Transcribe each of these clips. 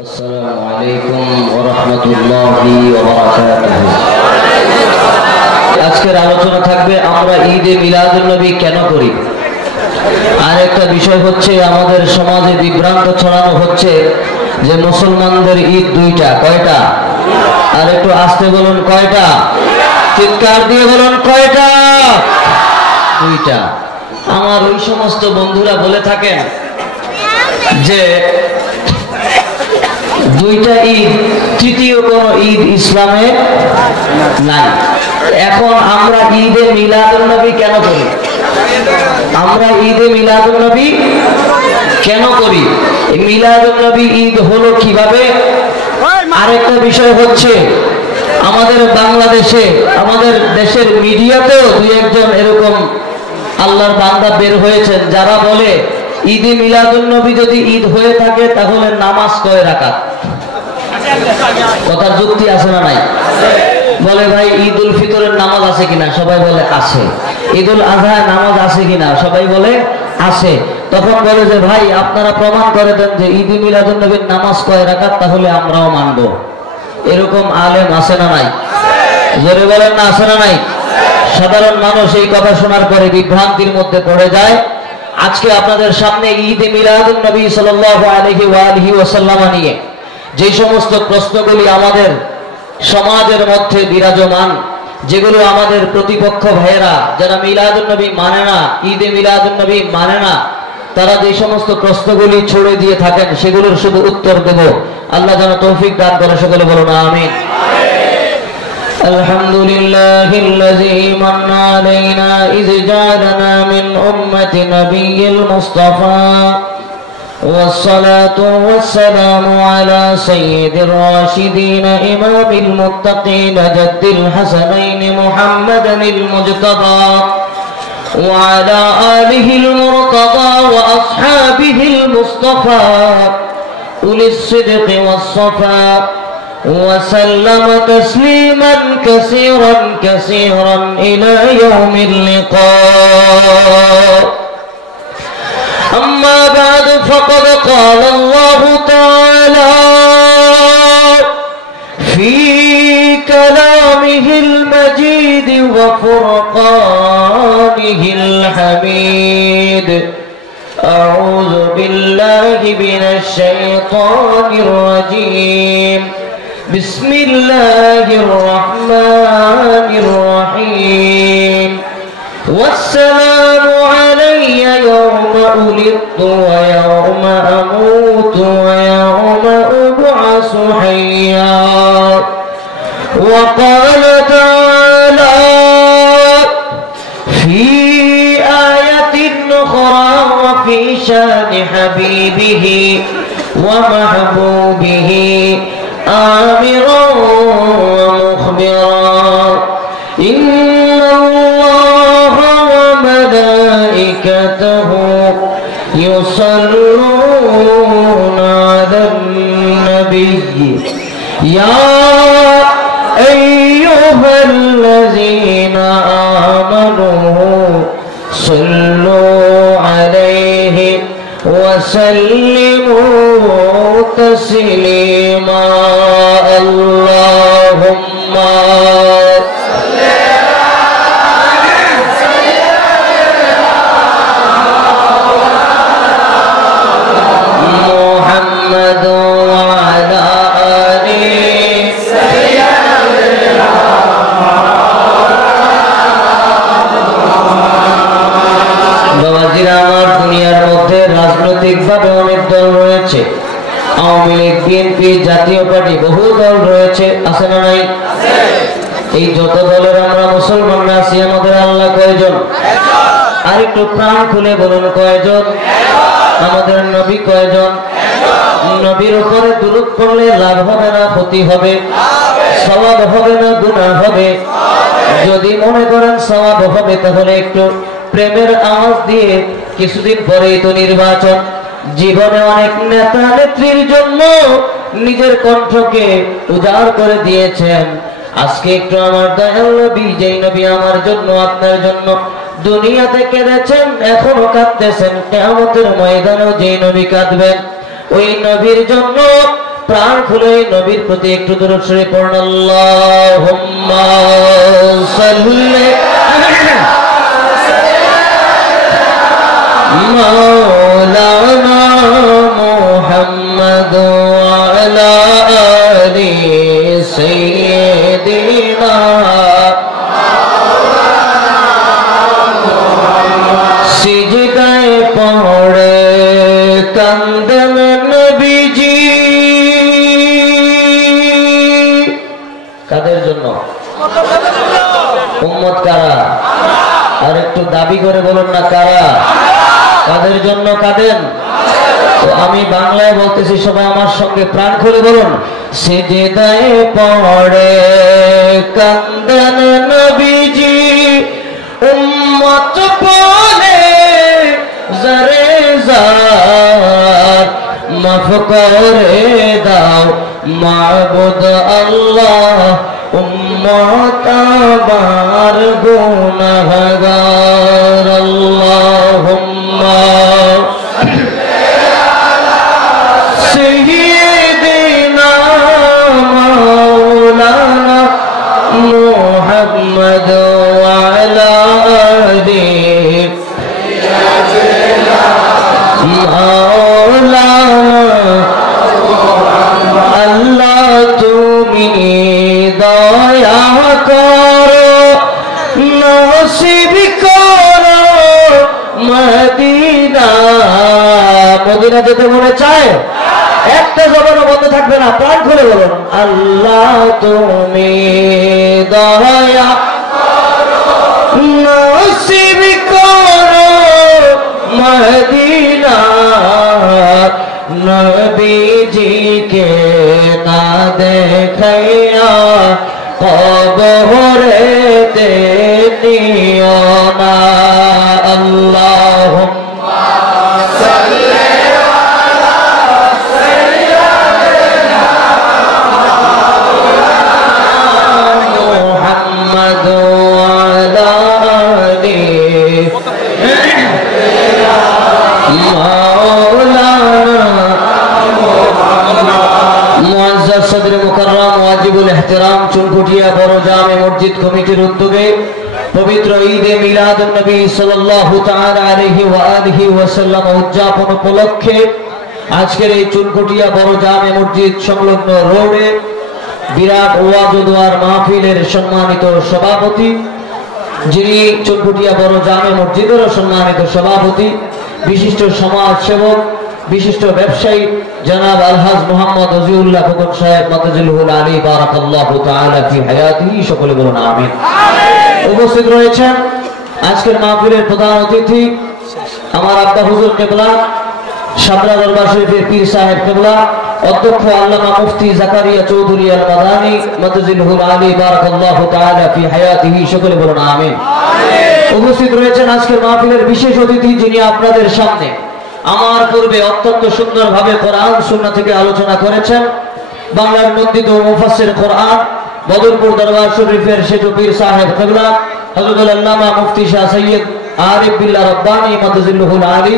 আসসালামু আলাইকুম ওয়া রাহমাতুল্লাহি ওয়া বারাকাতুহু। আজকের আলোচনা থাকবে আমরা ঈদে মিলাদুন নবী কেন করি। আর একটা বিষয় হচ্ছে আমাদের সমাজে বিভ্রান্ত ছড়ানো হচ্ছে যে মুসলমানদের ঈদ দুইটা। কয়টা? আর একটু আস্তে বলুন কয়টা? চিৎকার দিয়ে বলুন কয়টা? দুইটা। আমার ওই সমস্ত বন্ধুরা বলে থাকেন যে দুইটা ঈদ, তৃতীয় কোন ঈদ ইসলামে নাই। এখন আমরা ঈদে মিলাদুন নবী কেন করি? আমরা ঈদে মিলাদুন নবী কেন করি? মিলাদুন নবী ঈদ হলো কিভাবে? আরেকটা বিষয় হচ্ছে আমাদের বাংলাদেশে, আমাদের দেশের মিডিয়াতেও দুই একজন এরকম আল্লাহর বান্দা বের হয়েছেন যারা বলে ঈদে মিলাদুন নবী যদি ঈদ হয়ে থাকে তাহলে নামাজ কয় রাকাত? কথার যুক্তি আছে না নাই? বলে ভাই ঈদ উল ফিতরের নামাজ আছে কিনা? সবাই বলে আছে। ঈদ উল আজহায় নামাজ আছে কিনা? সবাই বলে আছে। তখন বলে যে ভাই আপনারা প্রমাণ করে দেন যে ঈদে মিলাদুন নবীর নামাজ কয় রাকাত, তাহলে আমরাও মানব। এরকম আলেম আছে না নাই? জোরে বলেন না, আছে না নাই? সাধারণ মানুষ এই কথা শোনার পরে বিভ্রান্তির মধ্যে পড়ে যায়। আজকে আপনাদের সামনে ঈদে মিলাদুন নবী সাল্লাল্লাহু আলাইহি ওয়া আলিহি ওয়াসাল্লাম নিয়ে যে সমস্ত প্রশ্নগুলি আমাদের সমাজের মধ্যে বিরাজমান, যেগুলো আমাদের প্রতিপক্ষ ভাইয়েরা যারা মিলাদুন নবী মানে না, ঈদে মিলাদুন নবী মানে না, তারা যে সমস্ত প্রশ্নগুলি ছড়ে দিয়ে থাকেন সেগুলোর শুধু উত্তর দেব। আল্লাহ যেন তৌফিক দান করে। সকলে বলুন আমিন। আলহামদুলিল্লাহিল্লাযী মান্না আলাইনা ইয জা'লানা মিন উম্মতি নাবিয়্যিল মুস্তাফা والصلاة والسلام على سيد الراشدين إمام المتقين جد الحسنين محمد المجتبى وعلى آله المرتضى وأصحابه المصطفى أولي الصدق والصفاء وسلم تسليما كثيرا كثيرا إلى يوم اللقاء. أما بعد فقد قال الله تعالى في كلامه المجيد وفرقانه الحميد: أعوذ بالله من الشيطان الرجيم. بسم الله الرحمن الرحيم. والسلام علي يوم ولدت ويوم أموت ويوم أبعث حيا. وقال تعالى في آية أخرى وفي شان حبيبه ومحبوبه آمرا ومخبرا: إن الله وملائكته يصلون على النبي يا أيها الذين آمنوا صلوا عليه وسلموا تسليما. اللهم محمد وعلى آله বাবাজিরা, আমার দুনিয়ার মধ্যে রাজনৈতিকভাবে অনেক দল রয়েছে। আওয়ামী লীগ, বিএনপি, জাতীয় পার্টি, বহু দল রয়েছে, আছে না নাই? এই যত দলের আমরা মুসলমানরা আছি, আমাদের আল্লাহ কয়জন? আর একটু প্রাণ খুলে বলুন কয়জন? আমাদের নবী কয়জন? নবীর উপরে দুরূদ পড়লে লাভ হবে না ক্ষতি হবে? সওয়াব হবে না গুনাহ হবে? যদি মনে করেন সওয়াব হবে তাহলে একটু প্রেমের আওয়াজ দিয়ে, কিছুদিন পরেই তো নির্বাচন, জীবনে অনেক নেতা নেত্রীর জন্য নিজের কণ্ঠকে উজাড় করে দিয়েছেন। আজকে একটু আমার দয়াল নবী, যেই নবী আমার জন্য আপনার জন্য দুনিয়াতে কেঁদেছেন, এখনো কাঁদতেছেন, কিয়ামতের ময়দানেও যেই নবী কাঁদবেন, ওই নবীর জন্য প্রাণ খুলে নবীর প্রতি একটু দরুদ শরীফ পড়ুন। আল্লাহুম্মা সাল্লি মাওলানা মুহাম্মদ ওয়া আলা আলি সাইয়্যিদিনা সিজদায় পড়ে কান্দেন নবীজি। কাদের জন্য? উম্মত কারা? আর একটু দাবি করে বলুন না কারা? কাদের জন্য কাঁদেন? তো আমি বাংলায় বলতেছি, সবাই আমার সঙ্গে প্রাণ খুলে বলুন। সিজদায় পড়ে কান্দেন নবীজি, উম্মত বলে জারে জার মাফ করে দাও মাবুদ আল্লাহ, উম্মত আবার গুনাহগার। আল্লাহুম্মা সাইয়্যিদিনা মাওলানা মুহাম্মদ ওয়া আলা আলি মাওলানা আল্লাহ তুমি দয়া করো, নসিব করো মদিনা। মদিনা যেতে মনে চায়? একটা জবানও বন্ধ থাকবে না, প্রাণ খুলে বলুন। আল্লাহ তুমি দয়া নসিব করো মদিনা। নবীজিকে না দেখাইয়া কবরেতে নিও না। আল্লাহুম্মা সাল্লি আলা সাইয়্যিদিনা মুহাম্মদ ওয়া আলা আলি মুআজ্জাজ সদরে মুকাররম ওয়াজিবুল ইহতিরাম চুনকুটিয়া বড় জামে মসজিদ কমিটির উদ্যোগে পবিত্র ঈদে মিলাদুন নবী সাল্লাল্লাহু তাআলা আলাইহি ওয়া আলিহি ওয়াসাল্লাম উদযাপন উপলক্ষে আজকের এই চুনকুটিয়া বড় জামে মসজিদ সংলগ্ন রোডে বিরাট ওয়াজ ও দোয়ার মাহফিলের সম্মানিত সভাপতি, যিনি চুনকুটিয়া বড় জামে মসজিদেরও সম্মানিত সভাপতি, বিশিষ্ট সমাজ সেবক, বিশিষ্ট ব্যবসায়ী জনাব আলহাজ মোহাম্মদ ওজিউল্লাহ খোকন সাহেব মাতাজিলুল আলী বারাকাল্লাহু তাআলা ফি হায়াতিহি, সকলে বলুন আমিন। উপস্থিত রয়েছেন আজকের মাহফিলের প্রধান অতিথি আমার আব্বা হুজুর কেবলা, শাবরা দরবার শরীফের পীর সাহেব কেবলা, অধ্যক্ষ আল্লামা মুফতি জাকারিয়া চৌধুরী আল মাদানী মাতাজিলুল আলী বারাকাল্লাহু তাআলা ফি হায়াতিহি, সকলে বলুন আমিন। উপস্থিত রয়েছেন আজকের মাহফিলের বিশেষ অতিথি, যিনি আপনাদের সামনে আমার পূর্বে অত্যন্ত সুন্দরভাবে কোরআন সুন্নাহ থেকে আলোচনা করেছেন। বাংলার নন্দিত মুফাসসির কোরআন বদরপুর দরবার শরীফের সেজ পীর সাহেব কেবলা হযরতুল আল্লামা মুফতি শাহ সৈয়দ আরিফ বিল্লাহ রব্বানী মাতাজিলুল আলী।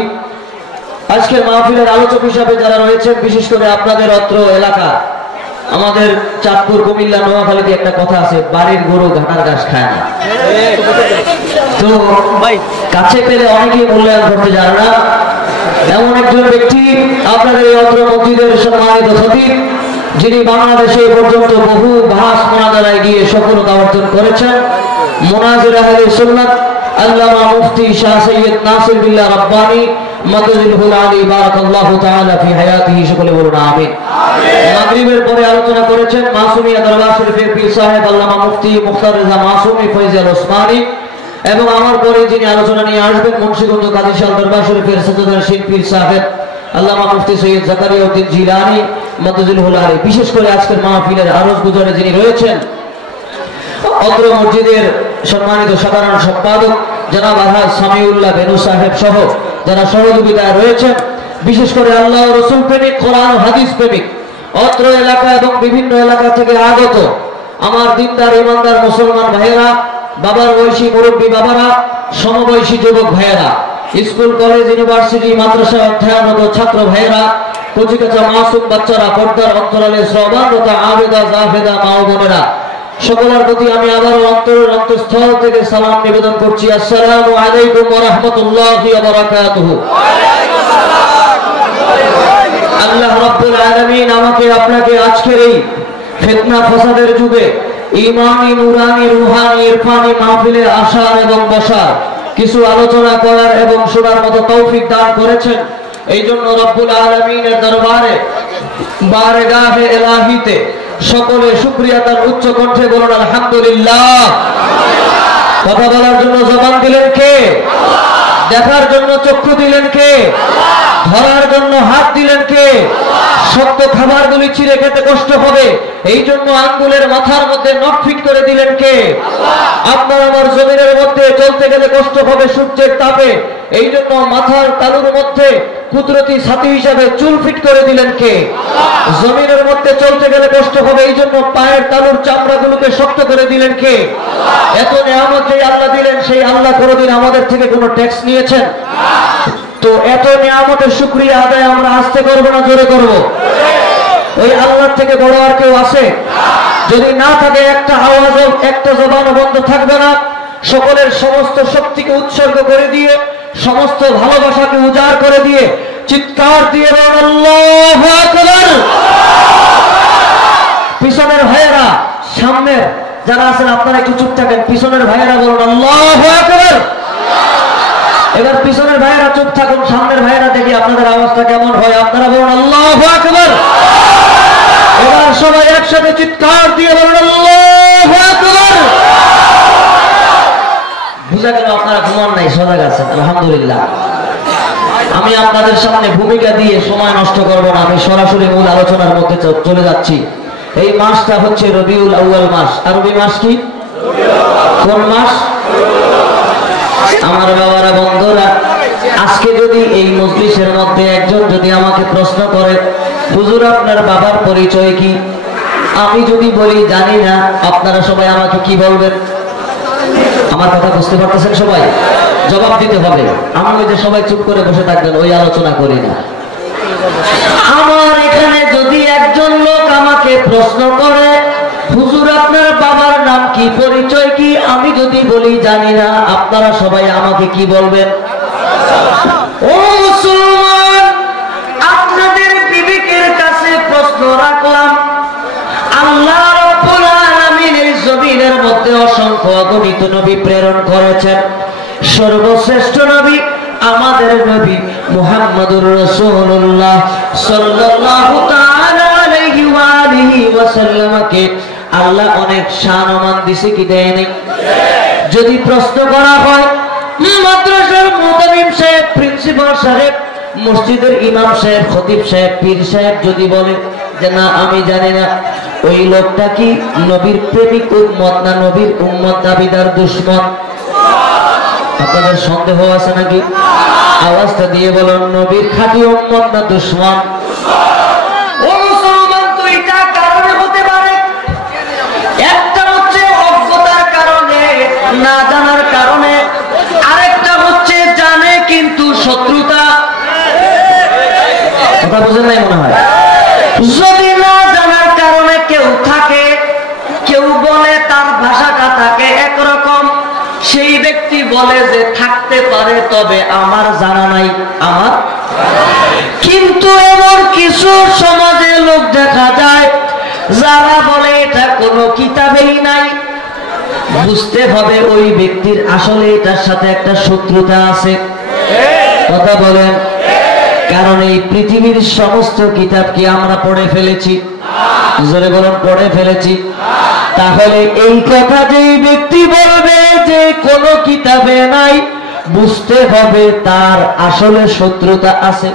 আজকের মাহফিলের আলোচক হিসাবে যারা রয়েছেন, বিশেষ করে আপনাদের অত্র এলাকা, আমাদের চাঁদপুর কুমিল্লা নোয়াখালীতে একটা কথা আছে, বাড়ির গরু ঘাটার ঘাস খায় না। তো কাছে পেলে অনেকেই মূল্যায়ন করতে জানে না। এমন একজন ব্যক্তি আপনাদের এই অত্র মসজিদের সম্মানিত খতিব, যিনি বাংলাদেশে পর্যন্ত বহু ভাস মোনাজারায় গিয়ে সফলতা অর্জন করেছেন, মুনাজির আহলে সুন্নাত আল্লামা মুফতি শাহ সৈয়দ নাসির বিল্লাহ রব্বানী মাতাজিলুল আলী বারাকাল্লাহু তাআলা ফি হায়াতিহি, সকলে বলুন আমিন। মাগরিবের পরে আলোচনা করেছেন মাসুমিয়া দরবার শরীফের পীর সাহেব আল্লামা মুফতি মুখতার রেজা মাসুমি ফয়জাল ওসমানী, এবং আমার পরে যিনি আলোচনা নিয়ে আসবেন মুন্সিগঞ্জ কাদিশাল দরবার শরীফের সদর শিন পীর সাহেব আল্লামা মুফতি সৈয়দ জাকারিয়া উদ্দিন জিলানী মাতাজিলুল আলী। বিশেষ করে আজকের মাহফিলের আরজ গুজরে যিনি রয়েছেন, অত্র মসজিদের সম্মানিত সাধারণ সম্পাদক জনাব আলহাজ সামিউল্লাহ বেনু সাহেব সহ যারা সহযোগিতায় রয়েছেন, বিশেষ করে আল্লাহ ও রাসূল প্রেমিক, কোরআন ও হাদিস প্রেমিক অত্র এলাকা এবং বিভিন্ন এলাকা থেকে আগত আমার দিনদার ইমানদার মুসলমান ভাইয়েরা, বাবার বয়সী মুরব্বী বাবারা, সমবয়সী যুবক ভাইয়েরা, স্কুল কলেজ ইউনিভার্সিটি মাদ্রাসা অধ্যয়নরত ছাত্র ভাইয়েরা, কচিকাচা মাসুম বাচ্চারা, পর্দার অন্তরালে শ্রবণরত আবেদা জাফেদা মা ও বোনেরা, সকলের প্রতি আমি আবারও অন্তরের অন্তঃস্থল থেকে সালাম নিবেদন করছি। আসসালামু আলাইকুম ওয়া রাহমাতুল্লাহি ওয়া বারাকাতুহু। আল্লাহ রাব্বুল আলামিন আমাকে আপনাকে আজকের এই ফিতনা ফাসাদের যুগে ঈমানি, নুরানি, রুহানি, ইরফানি মাহফিলে আসার এবং বসার, কিছু আলোচনা করার এবং শোনার মতো তৌফিক দান করেছেন। এই জন্য রব্বুল আলামিনের দরবারে বারগাহে ইলাহিতে সকলে শুকরিয়া তার উচ্চ কণ্ঠে বলুন আলহামদুলিল্লাহ। কথা বলার জন্য জবান দিলেন কে? দেখার জন্য চক্ষু দিলেন কে? ধরার জন্য হাত দিলেন কে? শক্ত খাবারগুলি চিড়ে খেতে কষ্ট হবে, এই জন্য আঙ্গুলের মাথার মধ্যে নখ ফিট করে দিলেন কে? আপনার আমার জমিনের মধ্যে চলতে গেলে কষ্ট হবে সূর্যের তাপে, এই জন্য মাথার তালুর মধ্যে কুদরতি সাথী হিসাবে চুল ফিট করে দিলেন কে? জমিনের মধ্যে চলতে গেলে কষ্ট হবে, এই জন্য পায়ের তালুর চামড়াগুলোকে শক্ত করে দিলেন কে? এত নিয়ামত যে আল্লাহ দিলেন, সেই আল্লাহ কোনোদিন আমাদের থেকে কোনো ট্যাক্স নিয়েছেন? তো এত নিয়ামতের শুকরিয়া আদায় আমরা আস্তে করবো না জোরে করবো? ওই আল্লাহর থেকে বড় আর কেউ আছে? যদি না থাকে একটা আওয়াজ, একটা জবানও বন্ধ থাকবে না। সকলের সমস্ত শক্তিকে উৎসর্গ করে দিয়ে, সমস্ত ভালোবাসাকে উজাড় করে দিয়ে চিৎকার দিয়ে বলুন আল্লাহু আকবার। পিছনের ভাইয়েরা, সামনের যারা আছেন আপনারা একটু চুপ থাকেন। পিছনের ভাইয়েরা বলুন আল্লাহু আকবার। এবার পিছনের ভাইয়েরা চুপ থাকুন, সামনের ভাইয়েরা দেখি আপনাদের আওয়াজটা কেমন হয়। আপনারা বলুন আল্লাহু আকবার। এবার সবাই একসাথে চিৎকার দিয়ে বলুন আল্লাহু আকবার। বুঝা গেল আপনারা ঘুমান নাই, সজাগ আছেন আলহামদুলিল্লাহ। আমি আপনাদের সামনে ভূমিকা দিয়ে সময় নষ্ট করব না, আমি সরাসরি মূল আলোচনার মধ্যে চলে যাচ্ছি। এই মাসটা হচ্ছে রবিউল আউয়াল মাস। আরবি মাস কি? কোন মাস? আমার বাবারা, বন্ধুরা, আজকে যদি এই মজলিসের মধ্যে একজন যদি আমাকে প্রশ্ন করে, হুজুর আপনার বাবার পরিচয় কি? আমি যদি বলি জানি না, আপনারা সবাই আমাকে কি বলবেন? আমার কথা বুঝতে পারতেছেন সবাই? জবাব দিতে হবে। আমি ওই যে সবাই চুপ করে বসে থাকবেন ওই আলোচনা করি না। আমার এখানে যদি একজন লোক আমাকে প্রশ্ন করে, হুজুর আপনার বাবার নাম কি, পরিচয় কি? আমি যদি বলি জানি না, আপনারা সবাই আমাকে কি বলবেন? ও মুসলমান, আপনাদের বিবেকের কাছে প্রশ্ন রাখলাম। আল্লাহ রাব্বুল আলামিন এই জমিনের মধ্যে অসংখ্য অগণিত নবী প্রেরণ করেছেন। সর্বশ্রেষ্ঠ নবী আমাদের নবী মুহাম্মদুর রাসূলুল্লাহ সাল্লাল্লাহু তাআলা আলাইহি ওয়া আলিহি ওয়াসাল্লামকে আল্লাহ অনেক সম্মান দিয়েছে কি দেয় নাই? যদি প্রশ্ন করা হয়, মাদ্রাসার মুতামিম সাহেব, প্রিন্সিপাল সাহেব, মসজিদের ইমাম সাহেব, খতিব সাহেব, পীর সাহেব যদি বলে যে না আমি জানি না, ওই লোকটা কি নবীর প্রেমিক উম্মত না নবীর উম্মত দাবিদার দুশমন? আপনাদের সন্দেহ আছে নাকি? আওয়াজটা দিয়ে বলুন, নবীর খাঁটি উম্মত না দুশমন? ও মুসলমান, দুইটা কারণে হতে পারে। একটা হচ্ছে অজ্ঞতার কারণে, না জানার কারণে। আরেকটা হচ্ছে জানে কিন্তু শত্রুতা। কথা বুঝেন নাই মনে হয়? যদি না জানার কারণে কেউ থাকে, কেউ বলে তার ভাষাটা থাকে একরকম, সেই ব্যক্তি বলে যে থাকতে পারে, তবে আমার জানা নাই, আমার। কিন্তু এমন কিছু সমাজে লোক দেখা যায় যারা বলে এটা কোনো কিতাবেই নাই। বুঝতে হবে ওই ব্যক্তির আসলে এটার সাথে একটা শত্রুতা আছে। কথা বলেন? কারণ এই পৃথিবীর সমস্ত কিতাব কি আমরা পড়ে ফেলেছি? জোরে বলুন, পড়ে ফেলেছি। তাহলে এই কথা যেই ব্যক্তি বলবে যে কোনো কিতাবে নাই, বুঝতে হবে তার আসলে শত্রুতা আছে।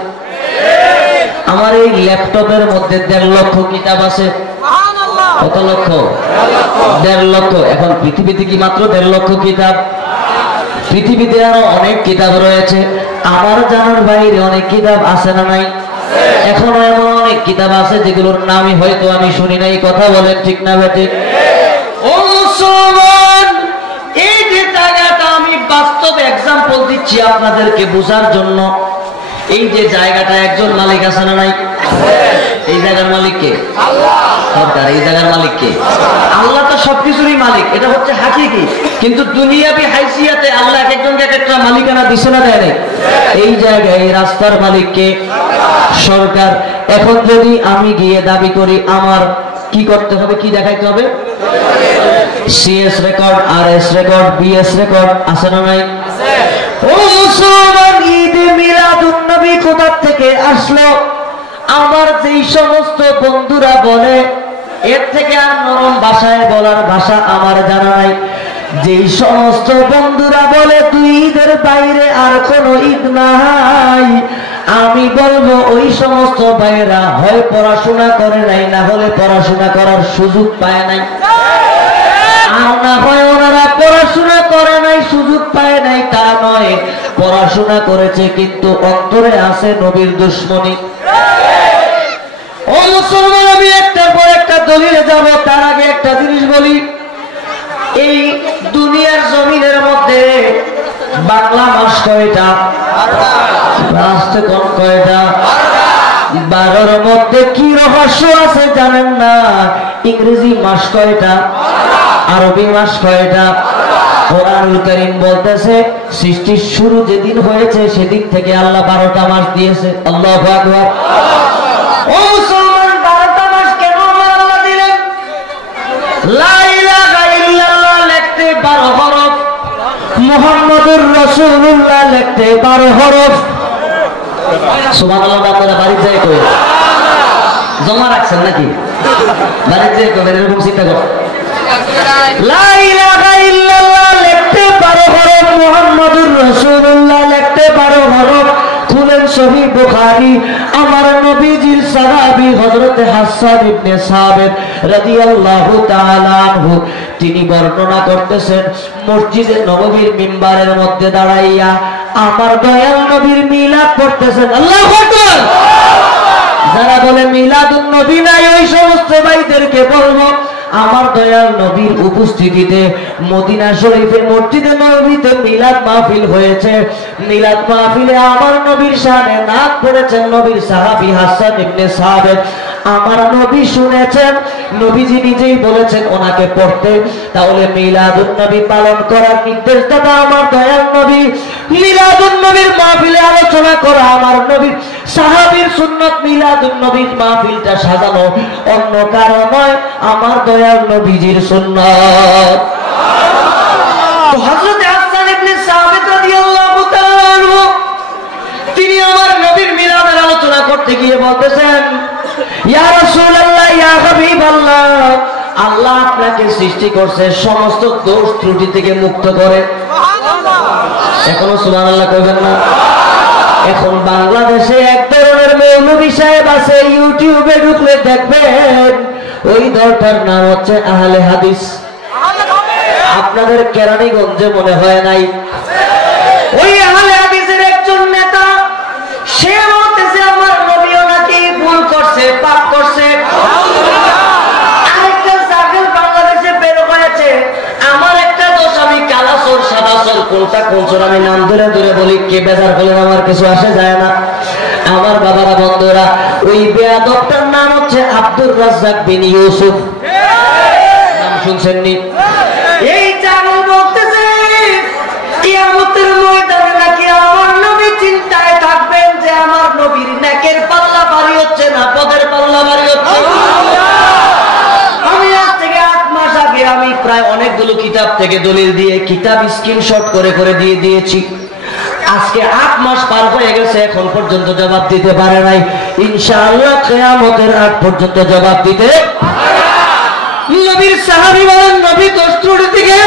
আমার এই ল্যাপটপের মধ্যে 1.5 লক্ষ কিতাব আছে। কত লক্ষ? 1.5 লক্ষ। এখন পৃথিবীতে কি মাত্র 1.5 লক্ষ কিতাব? পৃথিবীতে আরো অনেক কিতাব রয়েছে। আমার জানার বাইরে অনেক কিতাব আছে না নাই? এখনো এমন অনেক কিতাব আছে যেগুলোর নামই হয়তো আমি শুনি নাই। কথা বলেন ঠিক না বেটে? ও মুসলমান, এই যে জায়গাটা আমি বাস্তব এক্সাম্পল দিচ্ছি আপনাদেরকে বোঝার জন্য। এই যে জায়গাটা একজন মালিক আছে না নাই? এই জায়গার মালিক কে? সরকার। এই জায়গার মালিক কে? আল্লাহ তো সবকিছুরই মালিক, এটা হচ্ছে হাকিকি। কিন্তু দুনিয়াবি হাইসিয়াতে আল্লাহ এক একজনকে এক একটা মালিকানা দিচ্ছে না, দেয় নাই? এই জায়গায় এই রাস্তার মালিক কে? সরকার। এখন যদি আমি গিয়ে দাবি করি, আমার কি করতে হবে, কি দেখাইতে হবে? CS record, RS record, BS record আছে না নাই? ও মুসলমান, ঈদে মিলাদুন নবী কোথা থেকে আসলো? আমার যেই সমস্ত বন্ধুরা বলে, এর থেকে আর নরম ভাষায় বলার ভাষা আমার জানা নাই। যেই সমস্ত বন্ধুরা বলে তুই ঈদের বাইরে আর কোনো ঈদ নাই, আমি বলবো ওই সমস্ত ভাইরা হয় পড়াশোনা করে নাই, না হলে পড়াশোনা করার সুযোগ পায় নাই, আর না হয় ওনারা পড়াশোনা করে নাই, সুযোগ পায় নাই তা নয়, পড়াশোনা করেছে কিন্তু অন্তরে আছে নবীর দুশ্মনী। ও মুসলমান, আমি একটার পর একটা দলিলে যাব, তার আগে একটা জিনিস বলি। এই দুনিয়ার জমিনের মধ্যে বাংলা মাস কয়টা? রাষ্ট্র কোন কয়টা? 12-র মধ্যে কি রহস্য আছে জানেন না? ইংরেজি মাস কয়টা? আরবি মাস কয়টা? কোরআনুল কারীম বলতেছে সৃষ্টির শুরু যেদিন হয়েছে সেদিন থেকে আল্লাহ 12টা মাস দিয়েছে। আল্লাহু আকবার। ও মুসলমান, 12টা মাস কেন আল্লাহ দিলেন? লা ইলাহা ইল্লাল্লাহ লিখতে 12 হরফ, মুহাম্মাদুর রাসূলুল্লাহ লিখতে 12 হরফ। সুবহানাল্লাহ। আপনারা বাড়িতে যাই কই জমা রাখছেন নাকি? বাড়িতে যাই কই এরকম চিন্তা কর। লা ইলাহা ইল্লাল্লাহ লিখতে 12 হরফ, মুহাম্মাদুর রাসূলুল্লাহ লিখতে 12 হরফ। খুলেন সহিহ বুখারী, আমার নবীজির সাহাবী হযরত হাসান ইবনে সাবিত রাদিয়াল্লাহু তাআলা আনহু তিনি বর্ণনা করতেছেন, মসজিদে নববীর মিম্বারের মধ্যে দাঁড়াইয়া আমার দয়াল নবীর মিলাদ পড়তেছেন। আল্লাহু আকবার। যারা বলে মিলাদুন নবী নাই, ওই সমস্ত ভাইদেরকে বলবো, আমার দয়াল নবীর উপস্থিতিতে মদিনা শরীফের মসজিদে নববীতে মিলাদ মাহফিল হয়েছে। মিলাদ মাহফিলে আমার নবীর শানে নাত পড়েছেন নবীর সাহাবী হাসান ইবনে সাবিত। আমার নবী শুনেছেন, নবীজি নিজেই বলেছেন ওনাকে পড়তে। তাহলে মিলাদুন নবী পালন করার নির্দেশ দাতা আমার দয়াল নবী। মিলাদুন নবীর মাহফিলে আলোচনা করা আমার নবীর সাহাবীর সুন্নাত। মিলাদুন নবীর মাহফিলটা সাজানো অন্য কারো নয়, আমার দয়াল নবীজির সুন্নাত। তো হযরত হাসান ইবনে সাবিত রাদিয়াল্লাহু তাআলা আনহু তিনি আমার নবীর মিলাদের আলোচনা করতে গিয়ে বলতেছেন, ইয়া রাসূলুল্লাহ, ইয়া হাবিবাল্লাহ, আল্লাহ আপনাকে সৃষ্টি করছে সমস্ত দোষ ত্রুটি থেকে মুক্ত করে। এখনো সুবহানাল্লাহ কইবেন না? এখন বাংলাদেশে এক ধরনের মৌলভী সাহেব আছে, ইউটিউবে ঢুকলে দেখবেন ওই দলটার নাম হচ্ছে আহলে হাদিস। আপনাদের কেরানীগঞ্জে মনে হয় নাই? ওই আহলে হাদিসের একজন নেতা, সে বলতেছে আমার নবীও নাকি ভুল করছে, পাপ করছে। আরেকটা জাগেল বাংলাদেশে বের হয়েছে, আমার একটা দোষ, আমি কালা চোর সাদা চোর, কোনটা কোন চোর আমি নাম ধরে ধরে বলি, কে বেজার করলেন আমার কিছু আসে যায় না। আমার বাবারা বন্ধুরা, ওই বেয়াদবটার নাম হচ্ছে আব্দুর রাজ্জাক বিন ইউসুফ। নাম শুনছেন নি? এই জাগেল বলতেছে কিয়ামতের ময়দানে নাকি আমার নবী চিন্তায় থাকবেন যে আমার নবীর নেকের পাল্লা ভারী হচ্ছে না পদের পাল্লা ভারী হচ্ছে। আমি আজ থেকে 8 মাস আগে আমি প্রায় অনেকগুলো কিতাব থেকে দলিল দিয়ে কিতাব স্ক্রিনশট করে করে দিয়ে দিয়েছি। আজকে 8 মাস পার হয়ে গেছে, এখন পর্যন্ত জবাব দিতে পারে নাই। ইনশাআল্লাহ কিয়ামতের আগ পর্যন্ত জবাব দিতে। নবীর সাহাবী বলেন নবী দোষ ত্রুটি থেকে,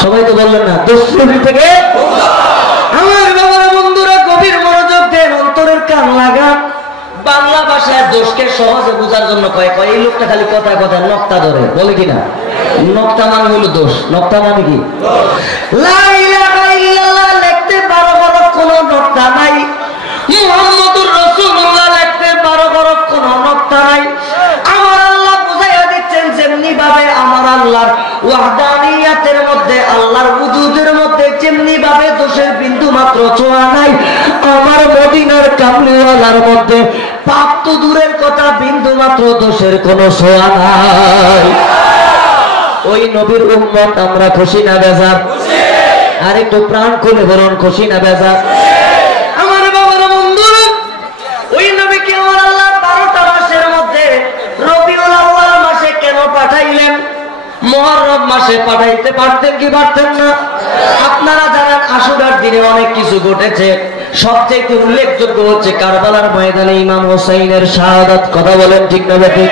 সবাই তো বললেন না, দোষ ত্রুটি থেকে। আমার বাবার বন্ধুরা গভীর মনোযোগ দেন, অন্তরের কান লাগান। বাংলা ভাষায় দোষকে সহজে বোঝার জন্য কয় এই লোকটা খালি কথা কথা নক্তা ধরে বলে কিনা। নক্তা মানে হলো দোষ। নক্তা মানে কি? লা ইলাহা ইল্লাল্লাহ লিখতে 12 হরফ, কোনো নক্তা নাই। মুহাম্মাদুর রাসূলুল্লাহ লিখতে 12 হরফ, কোনো নক্তা নাই। আমার আল্লাহ বুঝাইয়া দিচ্ছেন যেমনি ভাবে আমার আল্লাহর ওয়াহদানিয়াতের মধ্যে, আল্লাহর উজুদের মধ্যে যে যেমনি ভাবে দোষের বিন্দু মাত্র ছোঁয়া নাই, আমার মদিনার কামলিওয়ালার মধ্যে পাপ তো দূরের কথা, বিন্দু মাত্র দোষের কোনো ছোঁয়া নাই। ওই নবীর উম্মত আমরা খুশি না বেজার? আর একটু প্রাণ খুলে বলুন, খুশি না বেজার? আমার বাবার বন্ধুরা, ওই নবীকে আমার আল্লাহ 12টা মাসের মধ্যে রবিউল আউয়াল মাসে কেন পাঠাইলেন? মুহররম মাসে পাঠাইতে পারতেন কি পারতেন না? আপনারা জানেন আশুরার দিনে অনেক কিছু ঘটেছে, সবচেয়ে উল্লেখযোগ্য হচ্ছে কারবালার ময়দানে ইমাম হোসেনের শাহাদাত। কথা বলেন ঠিক না বেঠিক?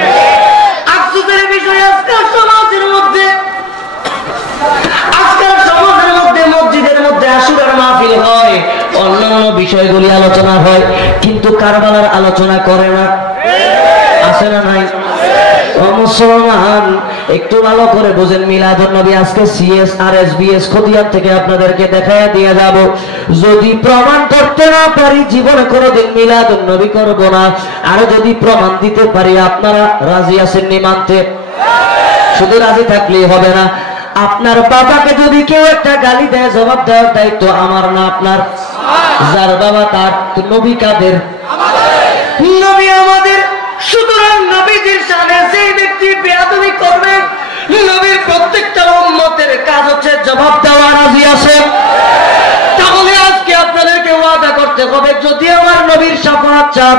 আফসোসের বিষয় আজকাল সমাজের মধ্যে মসজিদের মধ্যে আশুরার মাহফিল হয়, অন্যান্য বিষয়গুলি আলোচনা হয়, কিন্তু কারবালার আলোচনা করে না। আছে না নাই? ও মুসলমান, একটু ভালো করে বুঝেন, মিলাদুন নবী আজকে CSRSBS খতিয়ান থেকে আপনাদেরকে দেখাইয়া দিয়ে যাব। যদি প্রমাণ করতে না পারি জীবনে কোনোদিন মিলাদুন নবী করব না। আর যদি প্রমাণ দিতে পারি, আপনারা রাজি আছেন নি মানতে? শুধু রাজি থাকলেই হবে না। আপনার বাবাকে যদি কেউ একটা গালি দেয়, জবাব দেওয়ার দায়িত্ব আমার না আপনার? যার বাবা তার। তো নবী কাদের? নবী আমাদের। সুতরাং নবীজির সামনে যে ব্যক্তি বেয়াদবি করবে, নবীর প্রত্যেকটা উম্মতের কাজ হচ্ছে জবাব দেওয়া। রাজি আছেন? তাহলে আজকে আপনাদেরকে ওয়াদা করতে হবে, যদি আমার নবীর শাফাআত চান,